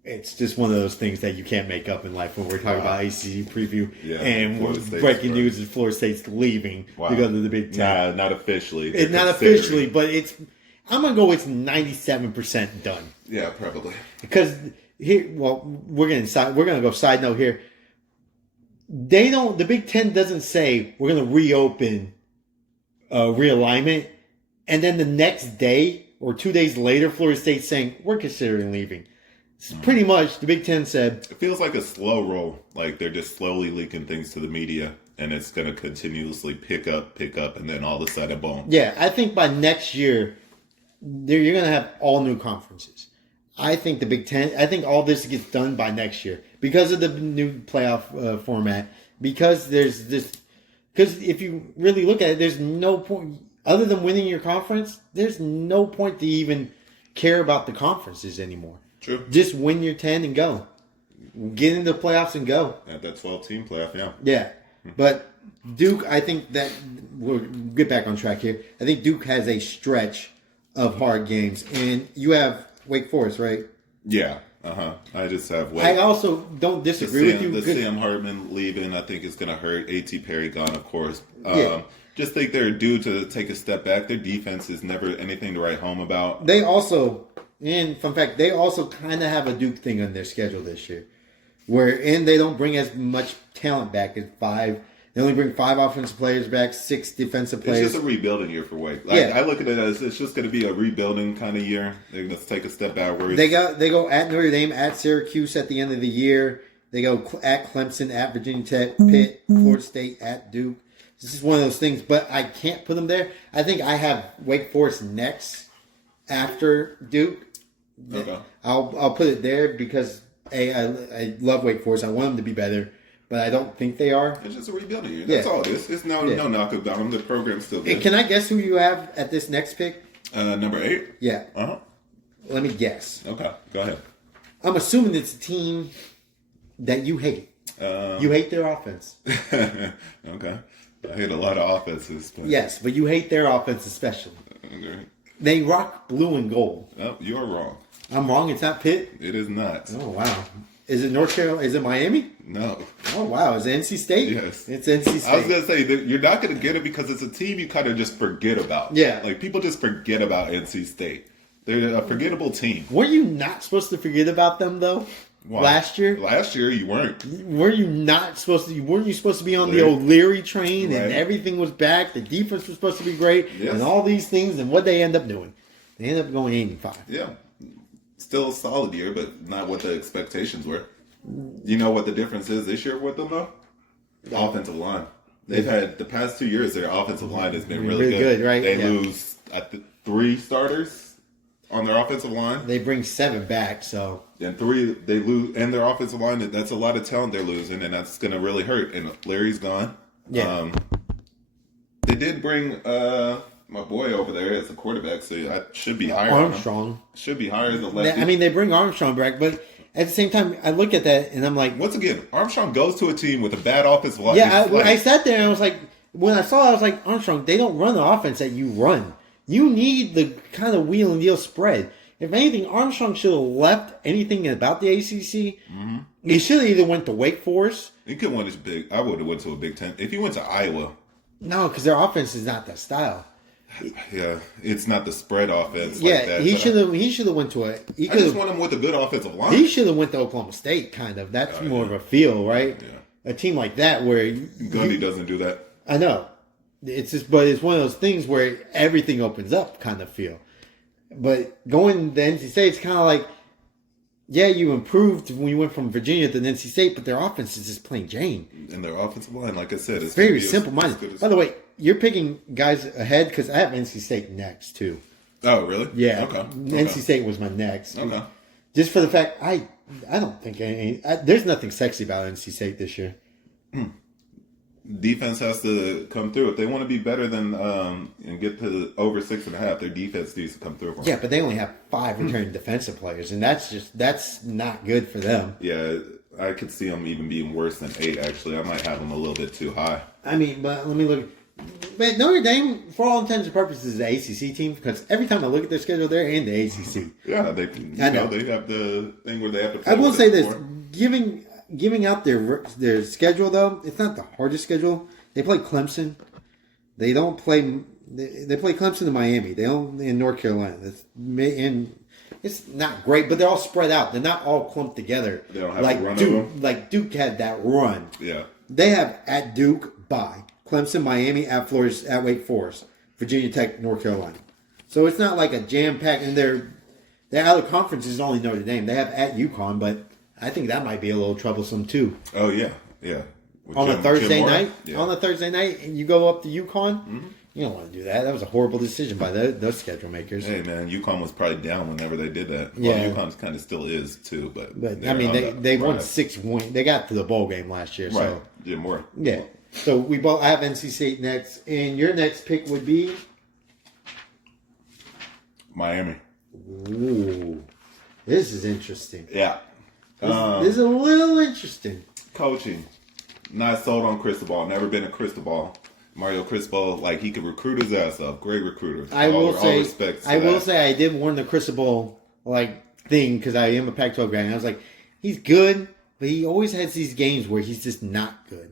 It's just one of those things that you can't make up in life when we're talking about ACC Preview. Yeah, and breaking news is Florida State's leaving to go to the Big Ten. Nah, not officially. It's not officially, but I'm going to go it's 97% done. Yeah, probably. Because here, we're going to go side note here. The Big Ten doesn't say we're going to reopen realignment, and then the next day or 2 days later, Florida State's saying we're considering leaving. It's pretty much the Big Ten said. It feels like a slow roll. Like they're just slowly leaking things to the media, and it's going to continuously pick up, and then all of a sudden, boom. Yeah, I think by next year, you're going to have all new conferences. I think the Big Ten, I think all this gets done by next year because of the new playoff format. Because because if you really look at it, there's no point, other than winning your conference, there's no point to even care about the conferences anymore. True. Just win your 10 and go. Get into the playoffs and go. At that 12-team playoff, yeah. Yeah. But Duke, I think that, we'll get back on track here. I think Duke has a stretch of hard games. And you have Wake Forest, right? Yeah. I just have Wake. I also don't disagree with you. The Sam Hartman leaving, I think, is going to hurt. A.T. Perry gone, of course. Yeah. Just think they're due to take a step back. Their defense is never anything to write home about. They also, and fun fact, they also kind of have a Duke thing on their schedule this year. And they don't bring as much talent back as 5. They only bring 5 offensive players back, 6 defensive players. It's just a rebuilding year for Wake. I look at it as it's just going to be a rebuilding kind of year. They're going to take a step backwards. They go at Notre Dame, at Syracuse at the end of the year. They go at Clemson, at Virginia Tech, Pitt, Florida State, at Duke. This is one of those things, but I can't put them there. I think I have Wake Forest next after Duke. Okay. I'll put it there because I love Wake Forest. I want them to be better. But I don't think they are. It's just a rebuilding year. That's all it is. It's no knock about them. The program's still good. Can I guess who you have at this next pick? Number 8? Yeah. Uh-huh. Let me guess. Okay, go ahead. I'm assuming it's a team that you hate. You hate their offense. Okay. I hate a lot of offenses. But... Yes, but you hate their offense especially. Okay. They rock blue and gold. Oh, you're wrong. I'm wrong. It's not Pitt? It is not. Oh, wow. Is it North Carolina? Is it Miami? No. Oh, wow. Is it NC State? Yes. It's NC State. I was going to say, that you're not going to get it because it's a team you kind of just forget about. Yeah. Like, people just forget about NC State. They're a forgettable team. Were you not supposed to forget about them, though? Why? Last year? Last year, you weren't. Weren't you supposed to be on the old Leary train and Right. everything was back? The defense was supposed to be great and all these things. And what they end up doing? They end up going 85. Yeah. Still a solid year, but not what the expectations were. You know what the difference is this year with them, though? The offensive line. They've had, the past 2 years, their offensive line has been really good. Right? They lose 3 starters on their offensive line. They bring 7 back, so. And 3, they lose, and their offensive line, that's a lot of talent they're losing, and that's going to really hurt. And Larry's gone. Yeah. They did bring my boy over there as a quarterback, so I should be higher. Armstrong. Should be higher than lefty. I mean, they bring Armstrong back, but at the same time, I look at that and I'm like, once again, Armstrong goes to a team with a bad offensive line. Yeah, I sat there and I was like, when I saw it, I was like, Armstrong, they don't run the offense that you run. You need the kind of wheel and deal spread. if anything, Armstrong should have left anything about the ACC. Mm-hmm. He should have either went to Wake Forest. He could went I would have went to a Big Ten. If he went to Iowa. No, because their offense is not that style. Yeah, it's not the spread offense. Yeah, like that, he should have. He should have went to a. I just want him with a good offensive line. He should have went to Oklahoma State. Kind of. That's more of a feel, right? Yeah. A team like that where Gundy doesn't do that. I know. It's just, but it's one of those things where everything opens up, kind of feel. But going to NC State, it's kind of like, yeah, you improved when you went from Virginia to NC State, but their offense is just plain Jane. And their offensive line, like I said, it's very simple-minded. By the way, you're picking guys ahead because I have NC State next too. Oh, really? Yeah. Okay. NC State was my next. Okay. Just for the fact, I don't think there's nothing sexy about NC State this year. Defense has to come through. If they want to be better than and get to over 6.5, their defense needs to come through. Yeah, but they only have 5 returning defensive players, and that's not good for them. Yeah, I could see them even being worse than 8. Actually, I might have them a little bit too high. I mean, but let me look. But Notre Dame, for all intents and purposes, is an ACC team because every time I look at their schedule, they're in the ACC. Yeah, they know they have the thing where they have to play. I will say this: giving out their schedule though, it's not the hardest schedule. They play Clemson. They don't play. They play Clemson and Miami. They don't in North Carolina. It's not great, but they're all spread out. They're not all clumped together. They don't have like a run Duke. of them. Like Duke had that run. Yeah. They have at Duke, bye. Clemson, Miami, at Florida, at Wake Forest, Virginia Tech, North Carolina. So it's not like a jam-packed, and their other conference is only Notre Dame. They have at UConn, but I think that might be a little troublesome too. Oh yeah, yeah. On a Thursday night, and you go up to UConn. Mm-hmm. You don't want to do that. That was a horrible decision by those schedule makers. Hey man, UConn was probably down whenever they did that. Well, yeah, UConn kind of still is too, but I mean they won 6 wins. They got to the bowl game last year, right? So Yeah, more. Yeah. So we both have NC State next, and your next pick would be Miami. Ooh, this is interesting. Yeah, this is a little interesting. Coaching, not sold on Cristobal. Never been a Cristobal. Mario Cristobal, like he could recruit his ass up. Great recruiter. I will say I did warn the Cristobal thing because I am a Pac-12 guy, and I was like, he's good, but he always has these games where he's just not good.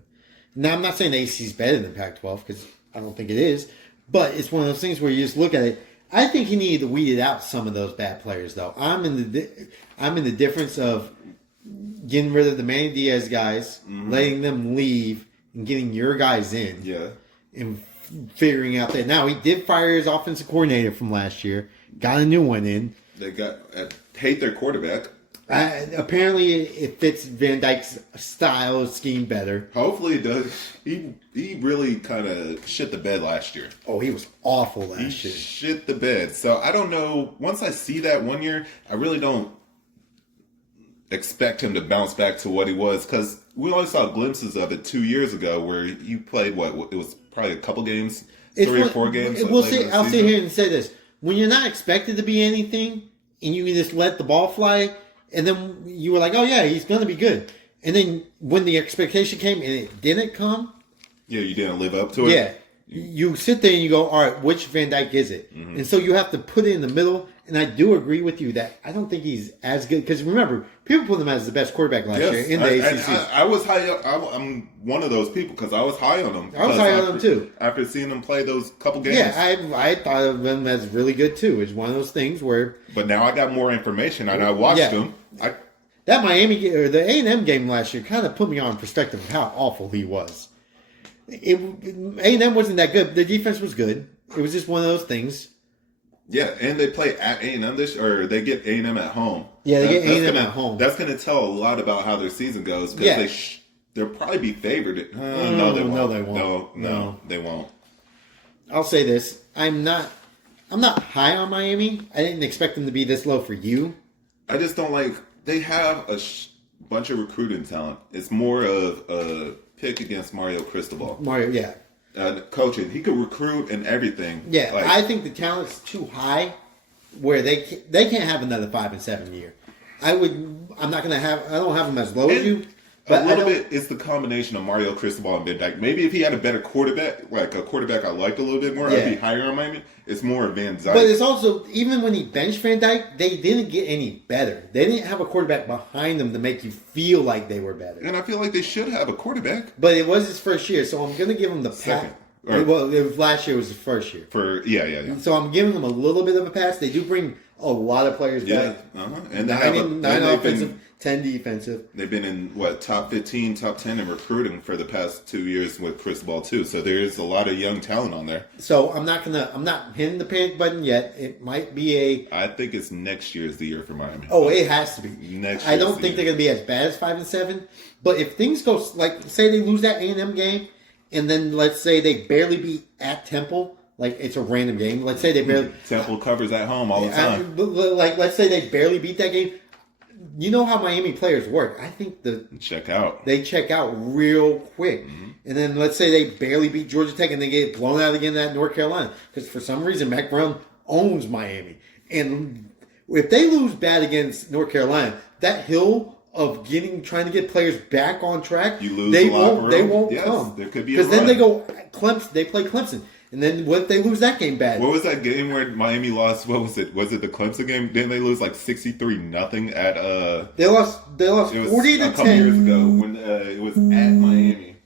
Now, I'm not saying the ACC is better than Pac-12 because I don't think it is, but it's one of those things where you just look at it. I think he needed to weed out some of those bad players, though. I'm in the difference of getting rid of the Manny Diaz guys, letting them leave, and getting your guys in. Yeah. And figuring out that now he did fire his offensive coordinator from last year, got a new one in. They hate their quarterback. Apparently, it fits Van Dyke's style scheme better. Hopefully, it does. He really kind of shit the bed last year. Oh, he was awful last year. Shit the bed. So I don't know. Once I see that one year, I really don't expect him to bounce back to what he was because we only saw glimpses of it 2 years ago where he played it was probably a couple games, 3 or 4 games. I'll sit here and say this: when you're not expected to be anything, and you can just let the ball fly. And then you were like, oh, yeah, he's going to be good. And then when the expectation came and it didn't come. Yeah, you didn't live up to it. Yeah. You sit there and you go, all right, which Van Dyke is it? Mm-hmm. And so you have to put it in the middle. And I do agree with you that I don't think he's as good. Because remember, people put him as the best quarterback last year in the ACC. I was high. I'm one of those people because I was high on him. I was high on him too. After seeing him play those couple games. Yeah, I thought of him as really good too. It's one of those things where. But now I got more information and I watched him. That Miami or the A&M game last year kind of put me on perspective of how awful he was. A&M wasn't that good. The defense was good. It was just one of those things. Yeah, and they play at A&M or they get A&M at home. Yeah, they get A&M at home. That's going to tell a lot about how their season goes because they'll probably be favored. No, they won't. No, they won't. I'll say this: I'm not high on Miami. I didn't expect them to be this low for you. I just don't like. They have a bunch of recruiting talent. It's more of a pick against Mario Cristobal. Coaching, he could recruit and everything. Yeah, I think the talent's too high, where they can't have another 5-7 year. I don't have them as low as you, But a little bit is the combination of Mario Cristobal and Van Dyke. Maybe if he had a better quarterback, like a quarterback I liked a little bit more, I'd be higher on Miami. It's more Van Dyke. But it's also, even when he benched Van Dyke, they didn't get any better. They didn't have a quarterback behind them to make you feel like they were better. And I feel like they should have a quarterback. But it was his first year, so I'm going to give him the pass. Well, it was last year was his first year. Yeah. So I'm giving them a little bit of a pass. They do bring a lot of players back. And they nine offensive, 10 defensive. They've been in top 15, top 10 in recruiting for the past 2 years with Cristobal too. So there's a lot of young talent on there. So I'm not hitting the panic button yet. It might be I think it's next year is the year for Miami. Oh, it has to be. Next I don't think they're going to be as bad as 5-7. But if things go like, say they lose that A&M game, and then let's say they barely beat at Temple. Like, it's a random game. Let's say they barely... Temple covers at home all the time. Like, let's say they barely beat that game. You know how Miami players work. I think they check out real quick. Mm-hmm. And then let's say they barely beat Georgia Tech and they get blown out again at North Carolina. Because for some reason, Mac Brown owns Miami. And if they lose bad against North Carolina, that hill of trying to get players back on track, you lose they won't come. There could be because then they go Clemson. They play Clemson. And then what if they lose that game bad? What was that game where Miami lost? What was it? Was it the Clemson game? Didn't they lose like 63-0 at They lost 40 to 10 a couple years ago when it was at Miami.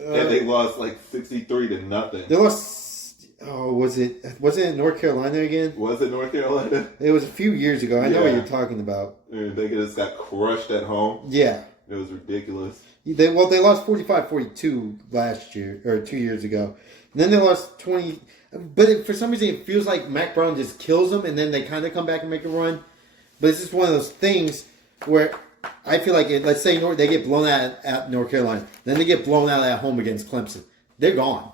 And they lost like 63-0. They lost. Oh, was it in North Carolina again? Was it North Carolina? It was a few years ago. I know what you're talking about. And they just got crushed at home. Yeah. It was ridiculous. They lost 45-42 last year or 2 years ago. And then they lost 20. But for some reason, it feels like Mac Brown just kills them, and then they kind of come back and make a run. But it's just one of those things where I feel like, let's say they get blown out at North Carolina. Then they get blown out at home against Clemson. They're gone.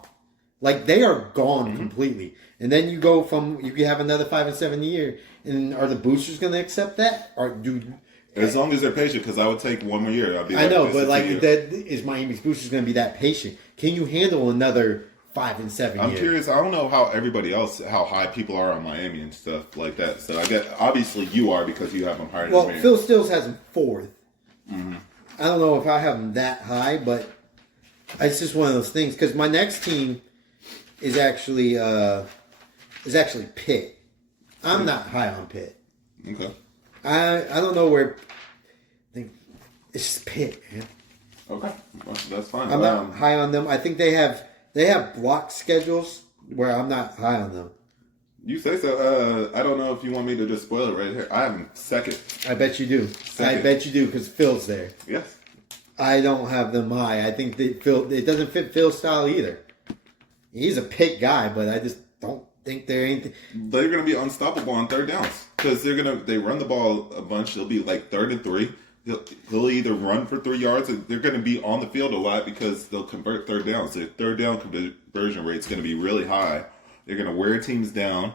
Like, they are gone completely. And then you go you have another 5-7 year. And are the boosters going to accept that? As long as they're patient, because I would take one more year. I know, but is Miami's boosters going to be that patient? Can you handle another 5-7 years? I'm curious. I don't know how how high people are on Miami and stuff like that. So I guess obviously you are because you have them higher. Well, Phil Stills has them 4th. Mm-hmm. I don't know if I have them that high, but it's just one of those things. Because my next team is actually Pitt. I'm not high on Pitt. Okay. I don't know where. It's just Pitt, man. Okay, well, that's fine. I'm not high on them. I think they have block schedules where I'm not high on them. You say so. I don't know if you want me to just spoil it right here. I am second. I bet you do. I bet you do because Phil's there. Yes. I don't have them high. I think it doesn't fit Phil's style either. He's a Pitt guy, but I just don't think they're anything. They're going to be unstoppable on third downs because they run the ball a bunch. They'll be like 3rd and 3. He'll either run for 3 yards, or they're going to be on the field a lot because they'll convert third downs. Their third down conversion rate is going to be really high. They're going to wear teams down,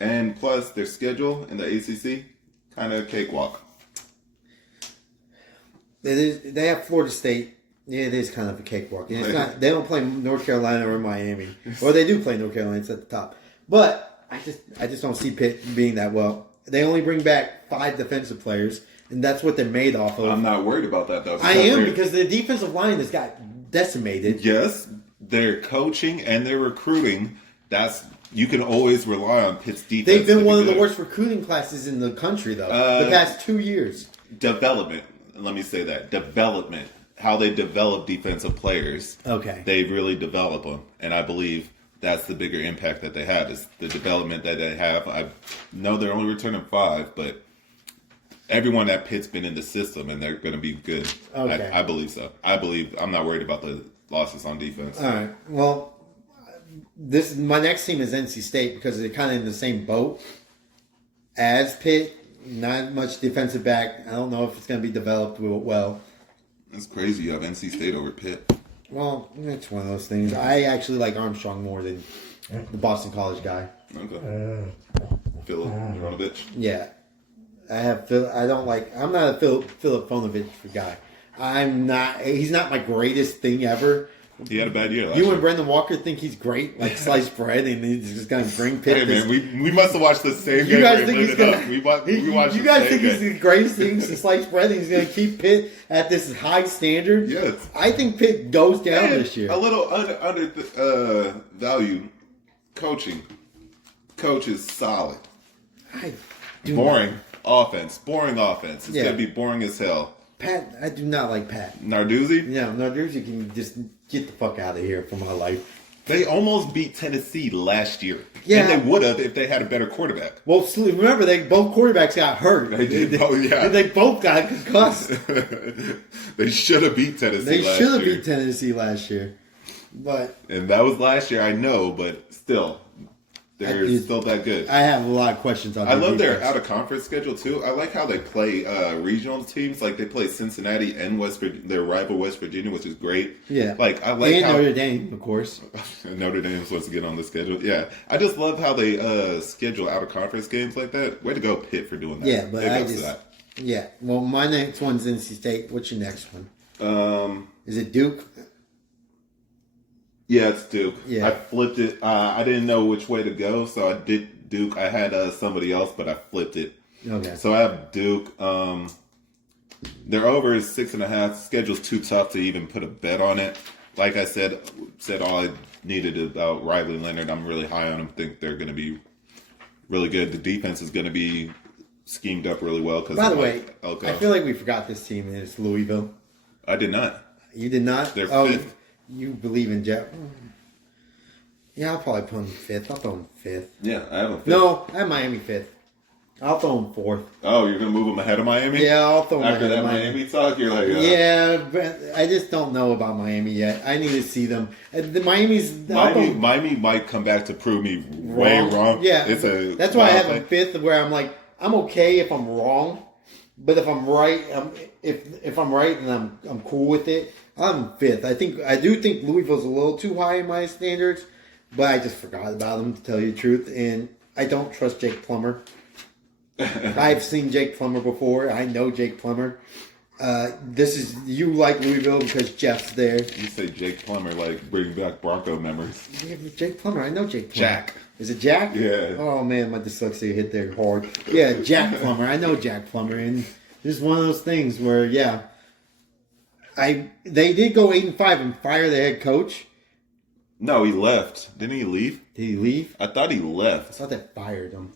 and plus their schedule in the ACC kind of cakewalk. They have Florida State. Yeah, it is kind of a cakewalk. And it's not. They don't play North Carolina or Miami, or they do play North Carolina. It's at the top, but I just don't see Pitt being that well. They only bring back 5 defensive players. And that's what they're made off of. I'm not worried about that, though. I am, because the defensive line has got decimated. Yes, their coaching and their recruiting, you can always rely on Pitt's defense. They've been one of the worst recruiting classes in the country, though, the past 2 years. Development. Let me say that. Development. How they develop defensive players. Okay. They really develop them. And I believe that's the bigger impact that they have, is the development that they have. I know they're only returning 5, but everyone at Pitt's been in the system, and they're going to be good. Okay. I believe so. I'm not worried about the losses on defense. All right. Well, my next team is NC State because they're kind of in the same boat as Pitt. Not much defensive back. I don't know if it's going to be developed well. It's crazy you have NC State over Pitt. Well, it's one of those things. I actually like Armstrong more than the Boston College guy. Okay. Philip. Yeah. I'm not a Philip Fonovich guy. He's not my greatest thing ever, He had a bad year last You year. and Brendan Walker think he's great, like sliced bread, and he's just going to bring Pitt. Hey man, we must have watched the same You game. guys where think he he's lit it gonna? up. We watched. You the guys same think he's game. the greatest thing to sliced bread, and he's going to keep Pitt at this high standard? Yes. I think Pitt goes down And this year. a little under value coaching. Coach is solid. I do Boring offense. It's Yeah. gonna be boring as hell. Pat, I do not like Pat. Narduzzi. No, Narduzzi can just get the fuck out of here from my life. They almost beat Tennessee last year. Yeah. And they would have if they had a better quarterback. Well, remember, both quarterbacks got hurt. They did. Oh, yeah. They both got concussed. They should have beat Tennessee They last should have year. beat Tennessee last year. But And that was last year, I know, but still, they're still that good. I have a lot of questions on I love their defense. out-of-conference schedule, too. I like how they play regional teams. Like, they play Cincinnati and their rival West Virginia, which is great. Yeah. Like, I like and how... Notre Dame, of course. Notre Dame's supposed to get on the schedule. Yeah. I just love how they schedule out-of-conference games like that. Way to go, Pitt, for doing that. Yeah, but Big I ups to just... that. Yeah. Well, my next one's NC State. What's your next one? Is it Duke? Yeah, it's Duke. Yeah. I flipped it. I didn't know which way to go, so I did Duke. I had somebody else, but I flipped it. Okay. So I have Duke. Their over is 6.5. Schedule's too tough to even put a bet on it. Like I said all I needed about Riley Leonard. I'm really high on them. Think they're going to be really good. The defense is going to be schemed up really well. By the way, I feel like we forgot this team, and it's Louisville. I did not. You did not? They're fifth. You believe in Jeff? Yeah, I'll probably put them fifth. I'll throw them fifth. Yeah, I have them fifth. No, I have Miami fifth. I'll throw them fourth. Oh, you're going to move them ahead of Miami? Yeah, I'll throw them After ahead that of Miami. Miami talk, you're like... Yeah, but I just don't know about Miami yet. I need to see them. Miami might come back to prove me way wrong. Yeah, that's why I have them fifth, where I'm like, I'm okay if I'm wrong, but if I'm right, if I'm right and I'm cool with it, I'm fifth. I do think Louisville's a little too high in my standards, but I just forgot about them, to tell you the truth, and I don't trust Jake Plummer. I've seen Jake Plummer before. I know Jake Plummer. You like Louisville because Jeff's there. You say Jake Plummer, like bringing back Bronco memories. Yeah, but Jake Plummer. I know Jake Plummer. Jack. Is it Jack? Yeah. Oh man, my dyslexia hit there hard. Yeah, Jack Plummer. I know Jack Plummer, and it's one of those things where they did go 8-5 and fire the head coach. No, he left. Didn't he leave? Did he leave? I thought he I left. thought they fired him.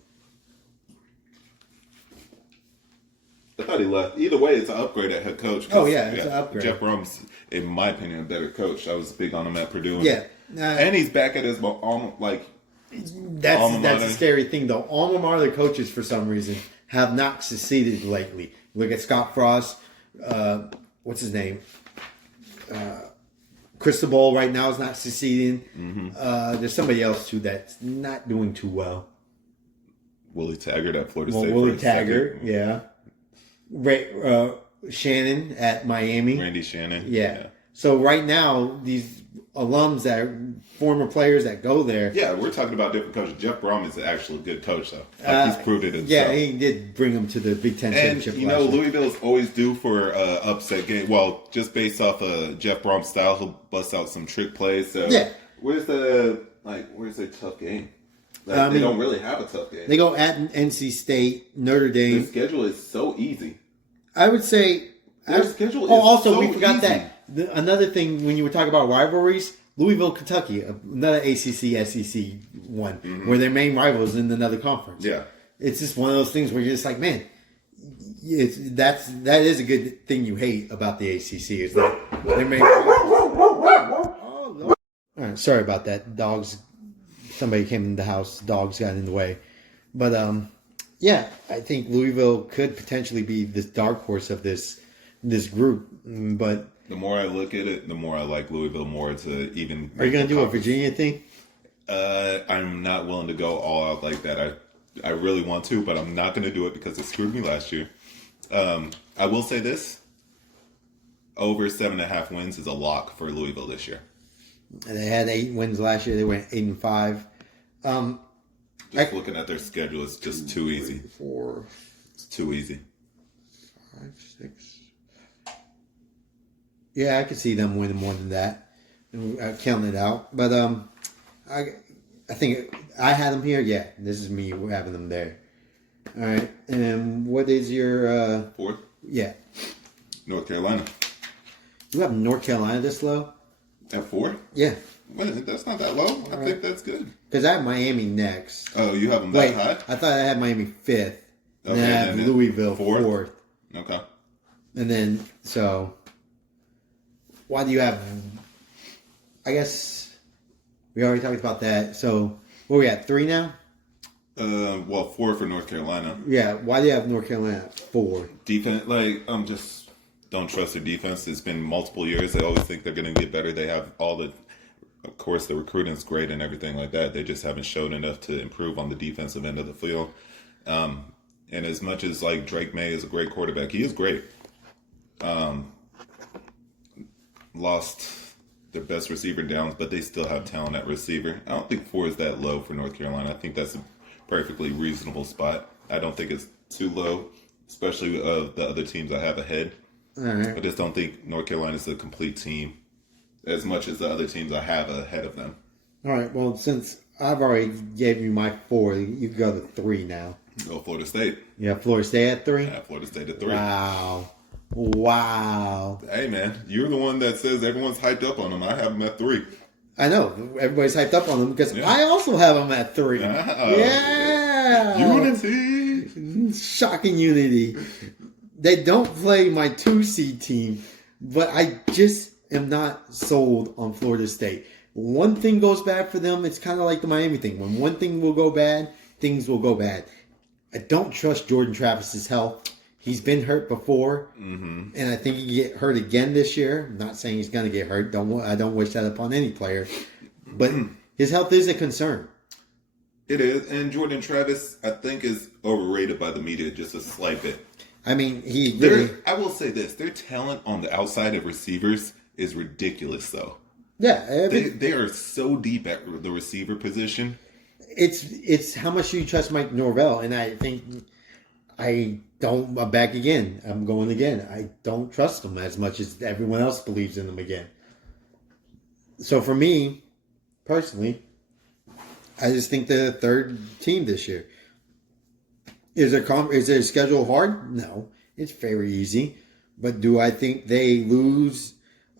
I thought he left. Either way, it's an upgrade at head coach. Oh, yeah, it's an upgrade. Jeff Brum's, in my opinion, a better coach. I was big on him at Purdue. Yeah. And he's back at his alma That's a scary thing, though. Alma mater coaches, for some reason, have not succeeded lately. Look at Scott Frost. What's his name? Cristobal right now is not succeeding. Mm-hmm. There's somebody else, too, that's not doing too well. Willie Taggart at Florida State. Willie Taggart, yeah. Shannon at Miami. Randy Shannon. Yeah. So right now, these alums former players that go there. Yeah, we're talking about different coaches. Jeff Brom is actually a good coach, though. He's proved it himself. Yeah, he did bring them to the Big Ten championship. And, Louisville is always due for upset game. Well, just based off of Jeff Brom's style, he'll bust out some trick plays. So yeah. Where's the tough game? They don't really have a tough game. They go at NC State, Notre Dame. The schedule is so easy. I would say their schedule is also, so we forgot easy. that. Another thing, when you were talking about rivalries, Louisville, Kentucky, another ACC, SEC one, where their main rivals in another conference. Yeah. It's just one of those things where you're just like, man, that is a good thing you hate about the ACC, is that their main rivals. Oh, Lord. All right, sorry about that. Somebody came in the house, dogs got in the way. But, yeah, I think Louisville could potentially be this dark horse of this group, but the more I look at it, the more I like Louisville more to even. Are you going to do a Virginia thing? I'm not willing to go all out like that. I really want to, but I'm not going to do it because it screwed me last year. I will say this: over 7.5 wins is a lock for Louisville this year. And they had 8 wins last year. They went 8-5. Just looking at their schedule, it's just too easy. 4. It's too easy. 5, 6. Yeah, I could see them winning more than that. counting it out. But I think I had them here. Yeah, this is me having them there. All right. And what is your fourth? Yeah. North Carolina. You have North Carolina this low? At 4? Yeah. Well, that's not that low. I think that's good. Because I have Miami next. Oh, you have them that high? I thought I had Miami 5th. Okay, and I have Louisville 4th. Okay. And then, so, why do you have, I guess, we already talked about that. So, where are we at, 3 now? 4 for North Carolina. Yeah, why do you have North Carolina at 4? Defense, I'm just don't trust their defense. It's been multiple years. They always think they're going to get better. They have of course, the recruiting's great and everything like that. They just haven't shown enough to improve on the defensive end of the field. And as much as Drake May is a great quarterback, he is great. Lost their best receiver downs, but they still have talent at receiver. I don't think 4 is that low for North Carolina. I think that's a perfectly reasonable spot. I don't think it's too low, especially of the other teams I have ahead. All right. I just don't think North Carolina is a complete team as much as the other teams I have ahead of them. All right, well, since I've already gave you my 4, you can go to 3 now. Go Florida State. You have Florida State at 3? Yeah, Florida State at 3. Wow. Hey, man, you're the one that says everyone's hyped up on them. I have them at 3. I know. Everybody's hyped up on them because I also have them at 3. Yeah. Unity. Shocking unity. They don't play my 2 seed team, but I just am not sold on Florida State. One thing goes bad for them, it's kind of like the Miami thing. When one thing will go bad, things will go bad. I don't trust Jordan Travis's health. He's been hurt before, and I think he can get hurt again this year. I'm not saying he's going to get hurt. I don't wish that upon any player. But his health is a concern. It is, and Jordan Travis, I think, is overrated by the media just a slight bit. I mean, I will say this: their talent on the outside of receivers is ridiculous, though. Yeah, they are so deep at the receiver position. It's how much do you trust Mike Norvell, and I think I'm back again. I'm going again. I don't trust him as much as everyone else believes in him again. So for me, personally, I just think they're the 3rd team this year. Is their schedule hard? No, it's very easy. But do I think they lose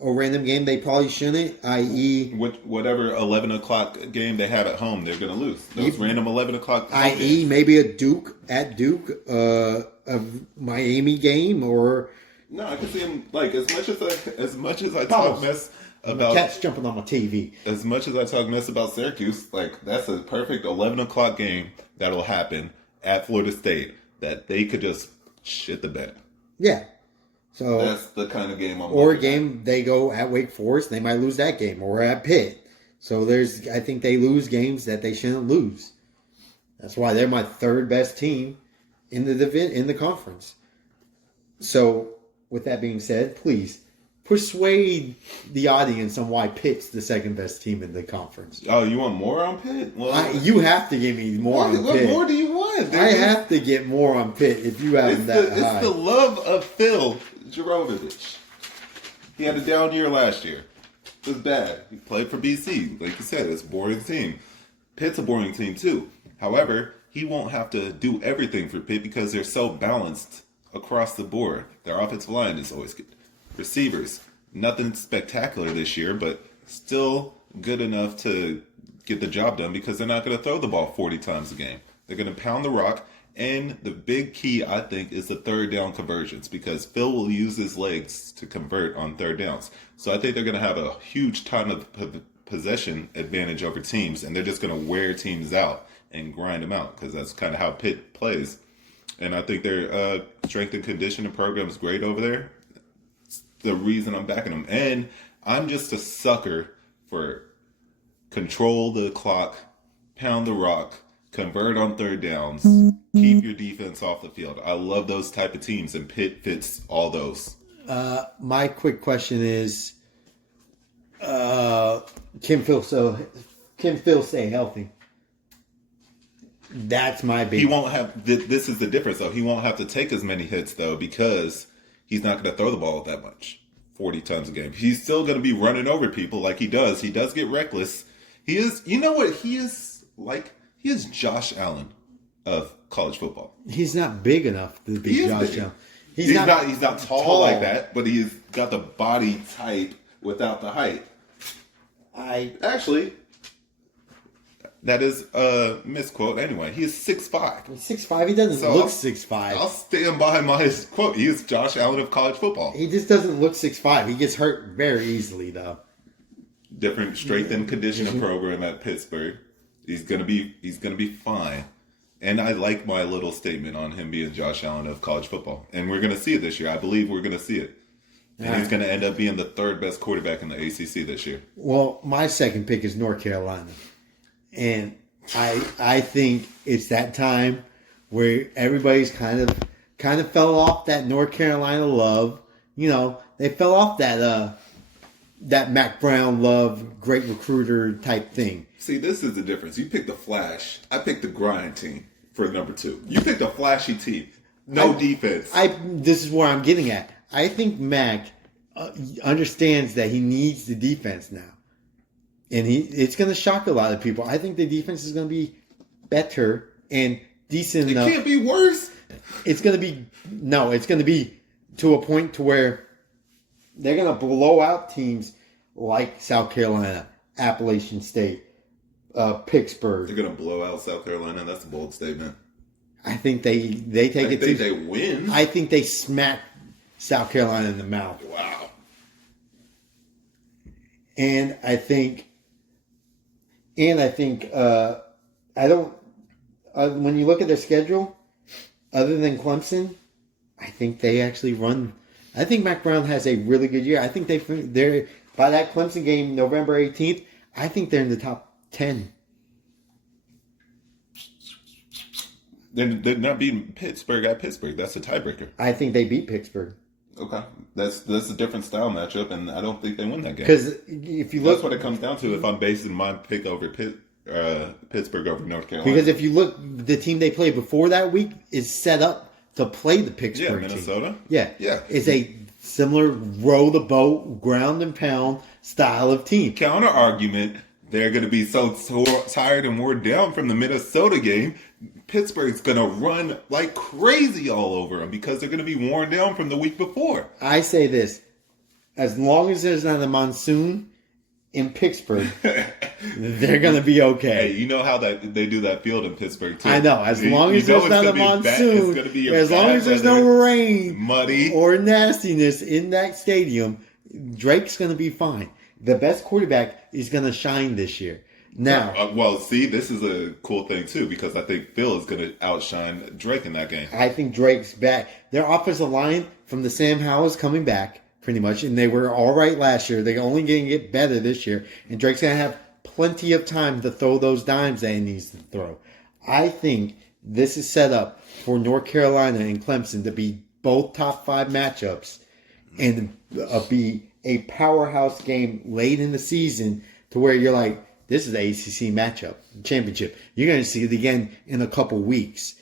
a random game they probably shouldn't? I.e., whatever 11 o'clock game they have at home, they're going to lose. Those random 11 o'clock. I.e., maybe a Duke, a Miami game, or no, I can see them as much as I talk mess about cats jumping on my TV. As much as I talk mess about Syracuse, that's a perfect 11 o'clock game that'll happen at Florida State that they could just shit the bed. Yeah. So that's the kind of game or a game they go at Wake Forest, they might lose that game, or at Pitt. So I think they lose games that they shouldn't lose. That's why they're my 3rd best team in the conference. So with that being said, please persuade the audience on why Pitt's the 2nd best team in the conference. Oh, you want more on Pitt? Well, you have to give me more on Pitt. What more do you want? I have to get more on Pitt if you have that high. It's the love of Phil Jurevich. He had a down year last year. It was bad. He played for BC. Like you said, it's a boring team. Pitt's a boring team too. However, he won't have to do everything for Pitt because they're so balanced across the board. Their offensive line is always good. Receivers, nothing spectacular this year, but still good enough to get the job done because they're not going to throw the ball 40 times a game. They're going to pound the rock, and the big key, I think, is the 3rd down conversions because Phil will use his legs to convert on 3rd downs. So I think they're going to have a huge time of possession advantage over teams, and they're just going to wear teams out and grind them out because that's kind of how Pitt plays. And I think their strength and conditioning program is great over there. The reason I'm backing them. And I'm just a sucker for control the clock, pound the rock, convert on 3rd downs, keep your defense off the field. I love those type of teams, and Pitt fits all those. My quick question is, can Phil stay healthy? That's my big... He won't have... This is the difference, though. He won't have to take as many hits, though, because he's not going to throw the ball that much. 40 times a game. He's still going to be running over people like he does. He does get reckless. He is, you know what he is like? He is Josh Allen of college football. He's not big enough to be Josh Allen. He's not tall like that, but he's got the body type without the height. Actually, that is a misquote. Anyway, he is 6'5". 6'5". He doesn't look 6'5". I'll stand by my quote. He is Josh Allen of college football. He just doesn't look 6'5". He gets hurt very easily, though. Different strength and conditioning program at Pittsburgh. He's gonna be fine. And I like my little statement on him being Josh Allen of college football. And we're gonna see it this year. I believe we're gonna see it. And he's gonna end up being the third best quarterback in the ACC this year. Well, my second pick is North Carolina. And I think it's that time where everybody's kind of fell off that North Carolina love. You know, they fell off that Mac Brown love, great recruiter type thing. See, this is the difference. You picked the flash. I picked the grind team for number 2. You picked a flashy team. No defense. This is where I'm getting at. I think Mac understands that he needs the defense now. And it's going to shock a lot of people. I think the defense is going to be better and decent enough. It can't be worse. It's going to be to a point to where they're going to blow out teams like South Carolina, Appalachian State, Pittsburgh. They're going to blow out South Carolina. That's a bold statement. I think they take it. I think they win. I think they smack South Carolina in the mouth. Wow. And I think I don't. When you look at their schedule, other than Clemson, I think they actually run. I think Mac Brown has a really good year. I think they're by that Clemson game, November 18th. I think they're in the top 10. They're not beating Pittsburgh at Pittsburgh. That's a tiebreaker. I think they beat Pittsburgh. Okay, that's a different style matchup, and I don't think they win that game. Because if you look, that's what it comes down to. If I'm basing my pick over Pittsburgh over North Carolina, because if you look, the team they played before that week is set up to play the Pittsburgh Minnesota. Team. Yeah, yeah, it's a similar row the boat, ground and pound style of team. Counter argument: they're going to be so tired and worn down from the Minnesota game. Pittsburgh's going to run like crazy all over them because they're going to be worn down from the week before. I say this. As long as there's not a monsoon in Pittsburgh, they're going to be okay. Hey, you know how they do that field in Pittsburgh, too. I know. As long as there's not a monsoon, as long as there's no rain, muddy, or nastiness in that stadium, Drake's going to be fine. The best quarterback is going to shine this year. Now, well, see, this is a cool thing too because I think Phil is going to outshine Drake in that game. I think Drake's back. Their offensive line from the Sam Howell is coming back pretty much, and they were all right last year. They're only going to get better this year, and Drake's going to have plenty of time to throw those dimes that he needs to throw. I think this is set up for North Carolina and Clemson to be both top 5 matchups and be a powerhouse game late in the season to where you're like, this is the ACC matchup, championship. You're going to see it again in a couple weeks.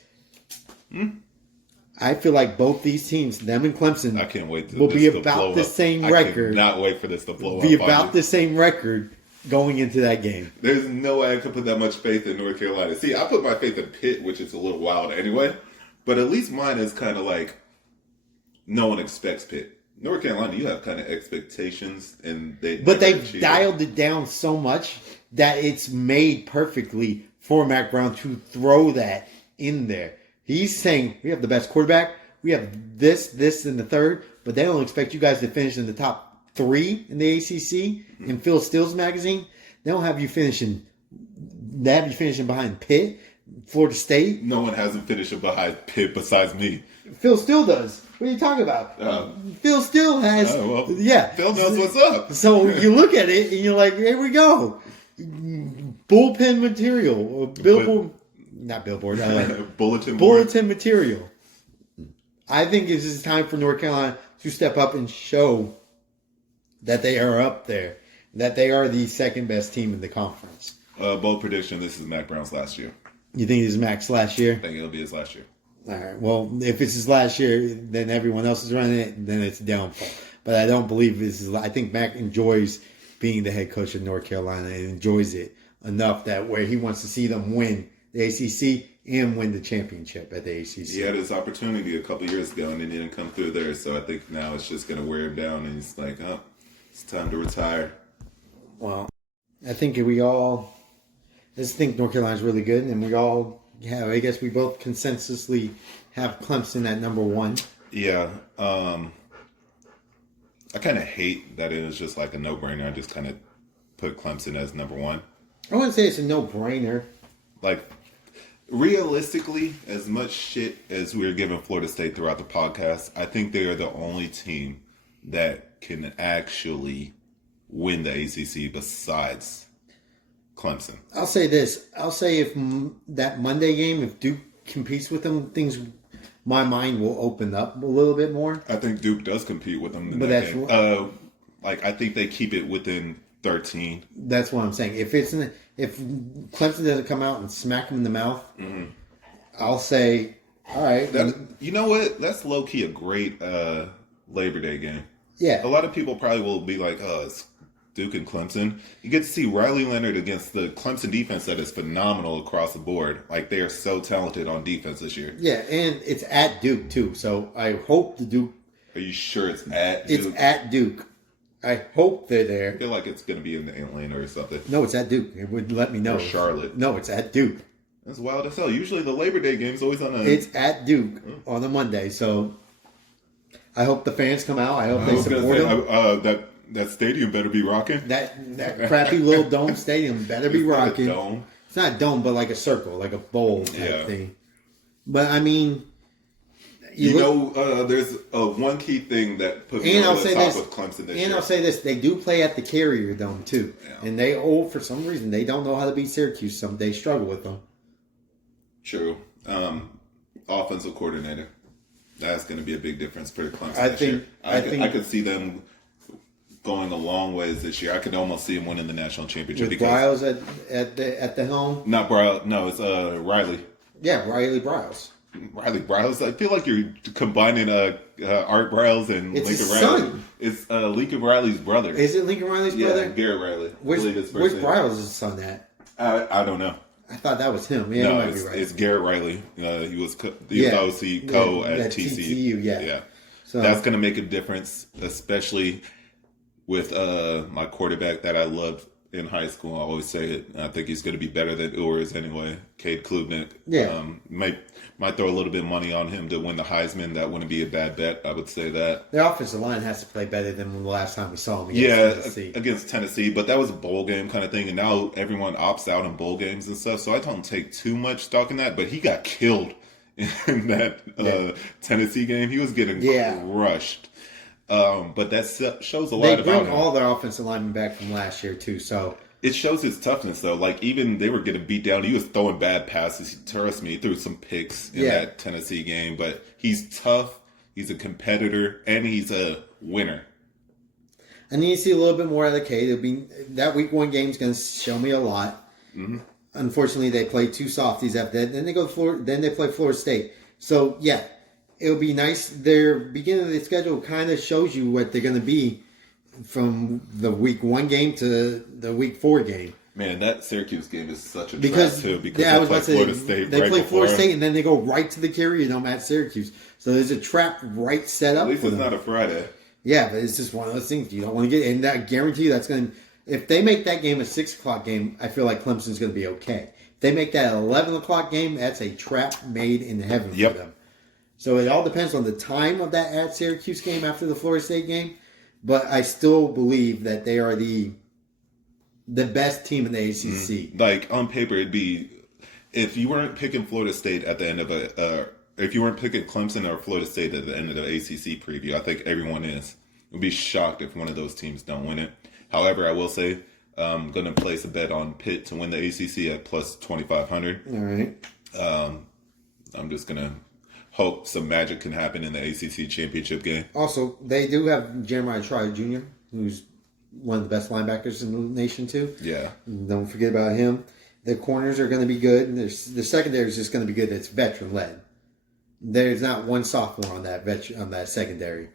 I feel like both these teams, them and Clemson, I can't wait will be about the same record. I cannot wait for this to blow up. Be about the same record going into that game. There's no way I could put that much faith in North Carolina. See, I put my faith in Pitt, which is a little wild anyway. But at least mine is kind of like no one expects Pitt. North Carolina, you have kind of expectations, and they've dialed it down so much that it's made perfectly for Mac Brown to throw that in there. He's saying, we have the best quarterback, we have this, and the third, but they don't expect you guys to finish in the top 3 in the ACC in Phil Steele's magazine. They don't have you finishing. They have you finishing behind Pitt, Florida State. No one hasn't finished behind Pitt besides me. Phil Steele does. What are you talking about? Phil Steele has. Phil knows what's up. So you look at it and you're like, here we go. Bullpen material. Bulletin material. I think this is time for North Carolina to step up and show that they are up there. That they are the second best team in the conference. Bold prediction, this is Mac Brown's last year. You think this is Mac's last year? I think it'll be his last year. All right. Well, if it's his last year, then everyone else is running it, then it's a downfall. but I don't believe this is. I think Mac enjoys being the head coach of North Carolina and enjoys it enough that where he wants to see them win the ACC and win the championship at the ACC. He had his opportunity a couple years ago and it didn't come through there. So I think now it's just going to wear him down, and he's like, oh, it's time to retire. Well, I think I just think North Carolina's really good, and we all have. I guess we both consensusly have Clemson at number 1. Yeah. I kind of hate that it was just like a no-brainer. I just kind of put Clemson as number 1. I wouldn't say it's a no-brainer. Like, realistically, as much shit as we're giving Florida State throughout the podcast, I think they are the only team that can actually win the ACC besides Clemson. I'll say this. I'll say if that Monday game, if Duke competes with them, my mind will open up a little bit more. I think Duke does compete with them in But that that's game. I think they keep it within 13. That's what I'm saying. If Clemson doesn't come out and smack them in the mouth, I'll say, all right. You know what? That's low-key a great Labor Day game. Yeah. A lot of people probably will be like, oh, it's Duke and Clemson. You get to see Riley Leonard against the Clemson defense that is phenomenal across the board. Like, they are so talented on defense this year. Yeah, and it's at Duke, too. So I hope the Duke... Are you sure it's at Duke? It's at Duke. I hope they're there. I feel like it's going to be in Atlanta or something. No, it's at Duke. It would let me know. Or Charlotte. No, it's at Duke. That's wild as hell. Usually the Labor Day game's always on a... It's at Duke on a Monday, so I hope the fans come out. I hope they support them. That stadium better be rocking. That crappy little dome stadium better be rocking. Like a dome. It's not a dome, but like a circle, like a bowl type thing. But I mean, there's one key thing that put me over the top with Clemson this year. And I'll say this: they do play at the Carrier Dome too, and for some reason they don't know how to beat Syracuse. They struggle with them. True. Offensive coordinator. That's going to be a big difference for Clemson this year. I could see them going a long ways this year. I could almost see him winning the national championship. With Briles at the helm? Not Briles. No, it's Riley. Yeah, Riley Briles. Riley Briles. I feel like you're combining Art Briles and Lincoln Riley. Son. It's Lincoln Riley's brother. Is it Lincoln Riley's brother? Yeah, Garrett Riley. Where's Briles' son at? I don't know. I thought that was him. Yeah, no, might be right. It's Garrett Riley. He was obviously co at TCU. Yeah. So that's going to make a difference, especially with my quarterback that I loved in high school. I always say it. I think he's going to be better than Ewers anyway. Cade Klubnik. Yeah. Might throw a little bit of money on him to win the Heisman. That wouldn't be a bad bet. I would say that. Their offensive line has to play better than the last time we saw them against Tennessee. But that was a bowl game kind of thing, and now everyone opts out in bowl games and stuff. So I don't take too much stock in that. But he got killed in that Tennessee game. He was getting crushed. But that shows a lot about him. They bring all their offensive linemen back from last year too, so it shows his toughness though. Like even they were getting beat down. He was throwing bad passes. Trust me, he threw some picks in that Tennessee game. But he's tough. He's a competitor, and he's a winner. I need to see a little bit more out of Cade. That week 1 game is going to show me a lot. Mm-hmm. Unfortunately, they play 2 softies after that. Then they go to Florida. Then they play Florida State. So yeah. It would be nice. Their beginning of the schedule kind of shows you what they're going to be from the week 1 game to the week 4 game. Man, that Syracuse game is such a trap too because they play Florida State. They play Florida State and then they go right to the Carrier Dome at Syracuse. So there's a trap right set up. At least it's not a Friday. Yeah, but it's just one of those things you don't want to get. And I guarantee you that's going to. If they make that game a 6:00 game, I feel like Clemson's going to be okay. If they make that 11:00 game, that's a trap made in heaven for them. So it all depends on the time of that at Syracuse game after the Florida State game. But I still believe that they are the best team in the ACC. Like on paper, it'd be if you weren't picking Florida State at the end of if you weren't picking Clemson or Florida State at the end of the ACC preview, I think everyone is. Would be shocked if one of those teams don't win it. However, I will say I'm going to place a bet on Pitt to win the ACC at plus 2,500. All right. I'm just going to hope some magic can happen in the ACC championship game. Also, they do have Jeremiah Trotter Jr., who's one of the best linebackers in the nation, too. Yeah. Don't forget about him. The corners are going to be good. The secondary is just going to be good. It's veteran-led. There's not one sophomore on that secondary.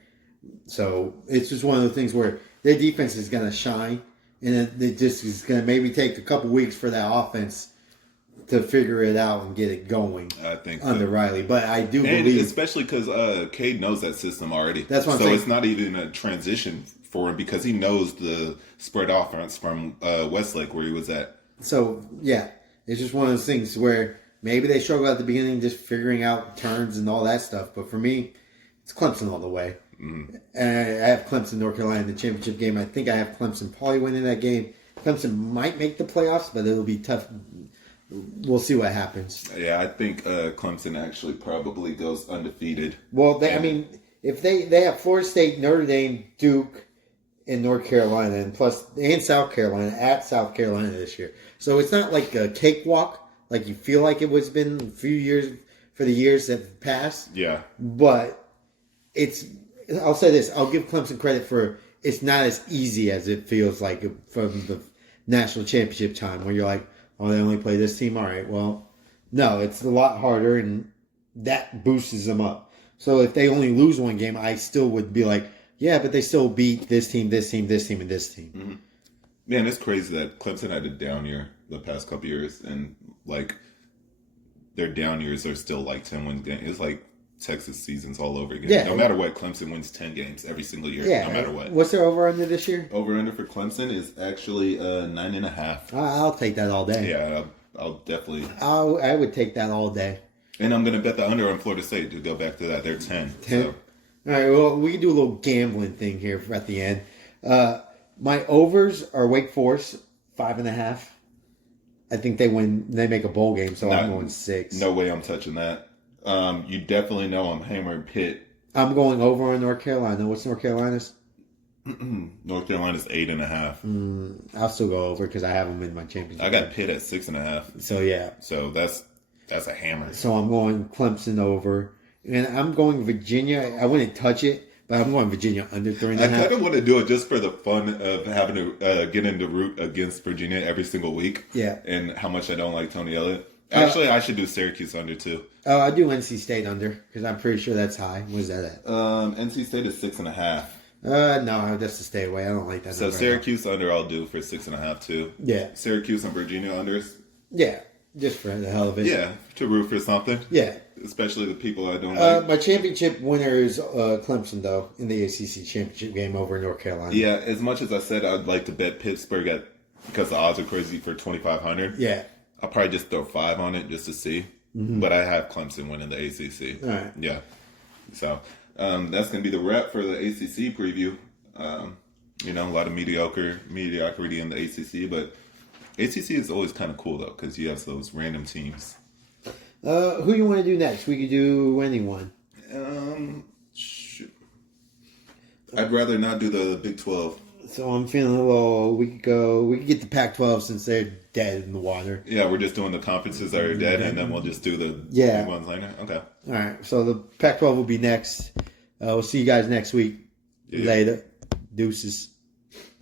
So it's just one of those things where their defense is going to shine, and it just is going to maybe take a couple weeks for that offense to figure it out and get it going. I think under Riley, but I do and believe, especially because Cade knows that system already. That's what I'm so saying. It's not even a transition for him because he knows the spread offense from Westlake where he was at. So yeah, it's just one of those things where maybe they struggle at the beginning, just figuring out turns and all that stuff. But for me, it's Clemson all the way. Mm-hmm. And I have Clemson, North Carolina in the championship game. I think I have Clemson probably winning that game. Clemson might make the playoffs, but it'll be tough. We'll see what happens. Yeah, I think Clemson actually probably goes undefeated. Well, I mean, if they have Florida State, Notre Dame, Duke, and North Carolina, and South Carolina at South Carolina this year. So it's not like a cakewalk, like you feel like it was been a few years for the years that passed. Yeah. But I'll say this, I'll give Clemson credit for it's not as easy as it feels like from the national championship time where you're like, oh, they only play this team? All right, well, no, it's a lot harder, and that boosts them up. So if they only lose one game, I still would be like, yeah, but they still beat this team, this team, this team, and this team. Mm-hmm. Man, it's crazy that Clemson had a down year the past couple years, and like their down years are still like 10-win games. It's like Texas seasons all over again. Yeah. No matter what, Clemson wins 10 games every single year. Yeah. No matter what. What's their over under this year? Over under for Clemson is actually 9.5. I'll take that all day. Yeah, I'll definitely. I would take that all day. And I'm going to bet the under on Florida State to go back to that. They're 10. 10? So. All right, well, we can do a little gambling thing here at the end. My overs are Wake Forest, 5.5. I think they win. They make a bowl game, so I'm going 6. No way I'm touching that. You definitely know I'm hammering Pitt. I'm going over on North Carolina. What's North Carolina's? North Carolina's 8.5. I'll still go over because I have them in my championship. I got Pitt at 6.5. So yeah. So that's a hammer. So I'm going Clemson over, and I'm going Virginia. I wouldn't touch it, but I'm going Virginia under 3.5. I kind of want to do it just for the fun of having to get into root against Virginia every single week. Yeah. And how much I don't like Tony Elliott. Actually, I should do Syracuse under too. Oh, I do NC State under because I'm pretty sure that's high. Where's that at? NC State is 6.5. No, that's to stay away. I don't like that. So Syracuse under I'll do for 6.5 too. Yeah. Syracuse and Virginia unders. Yeah, just for the hell of it. Yeah, to root for something. Yeah. Especially the people I don't like. My championship winner is Clemson, though, in the ACC championship game over North Carolina. Yeah, as much as I said I'd like to bet Pittsburgh because the odds are crazy for 2,500. Yeah. I'll probably just throw 5 on it just to see. Mm-hmm. But I have Clemson winning the ACC. All right. Yeah. So that's going to be the wrap for the ACC preview. A lot of mediocrity in the ACC, but ACC is always kind of cool though because you have those random teams. Who you want to do next? We could do anyone. Shoot. I'd rather not do the Big 12. So I'm feeling a little. We could get the Pac-12 since they're dead in the water. Yeah, we're just doing the conferences that are dead, and then we'll just do the big ones later. Okay. All right. So the Pac-12 will be next. We'll see you guys next week. Yeah. Later. Deuces.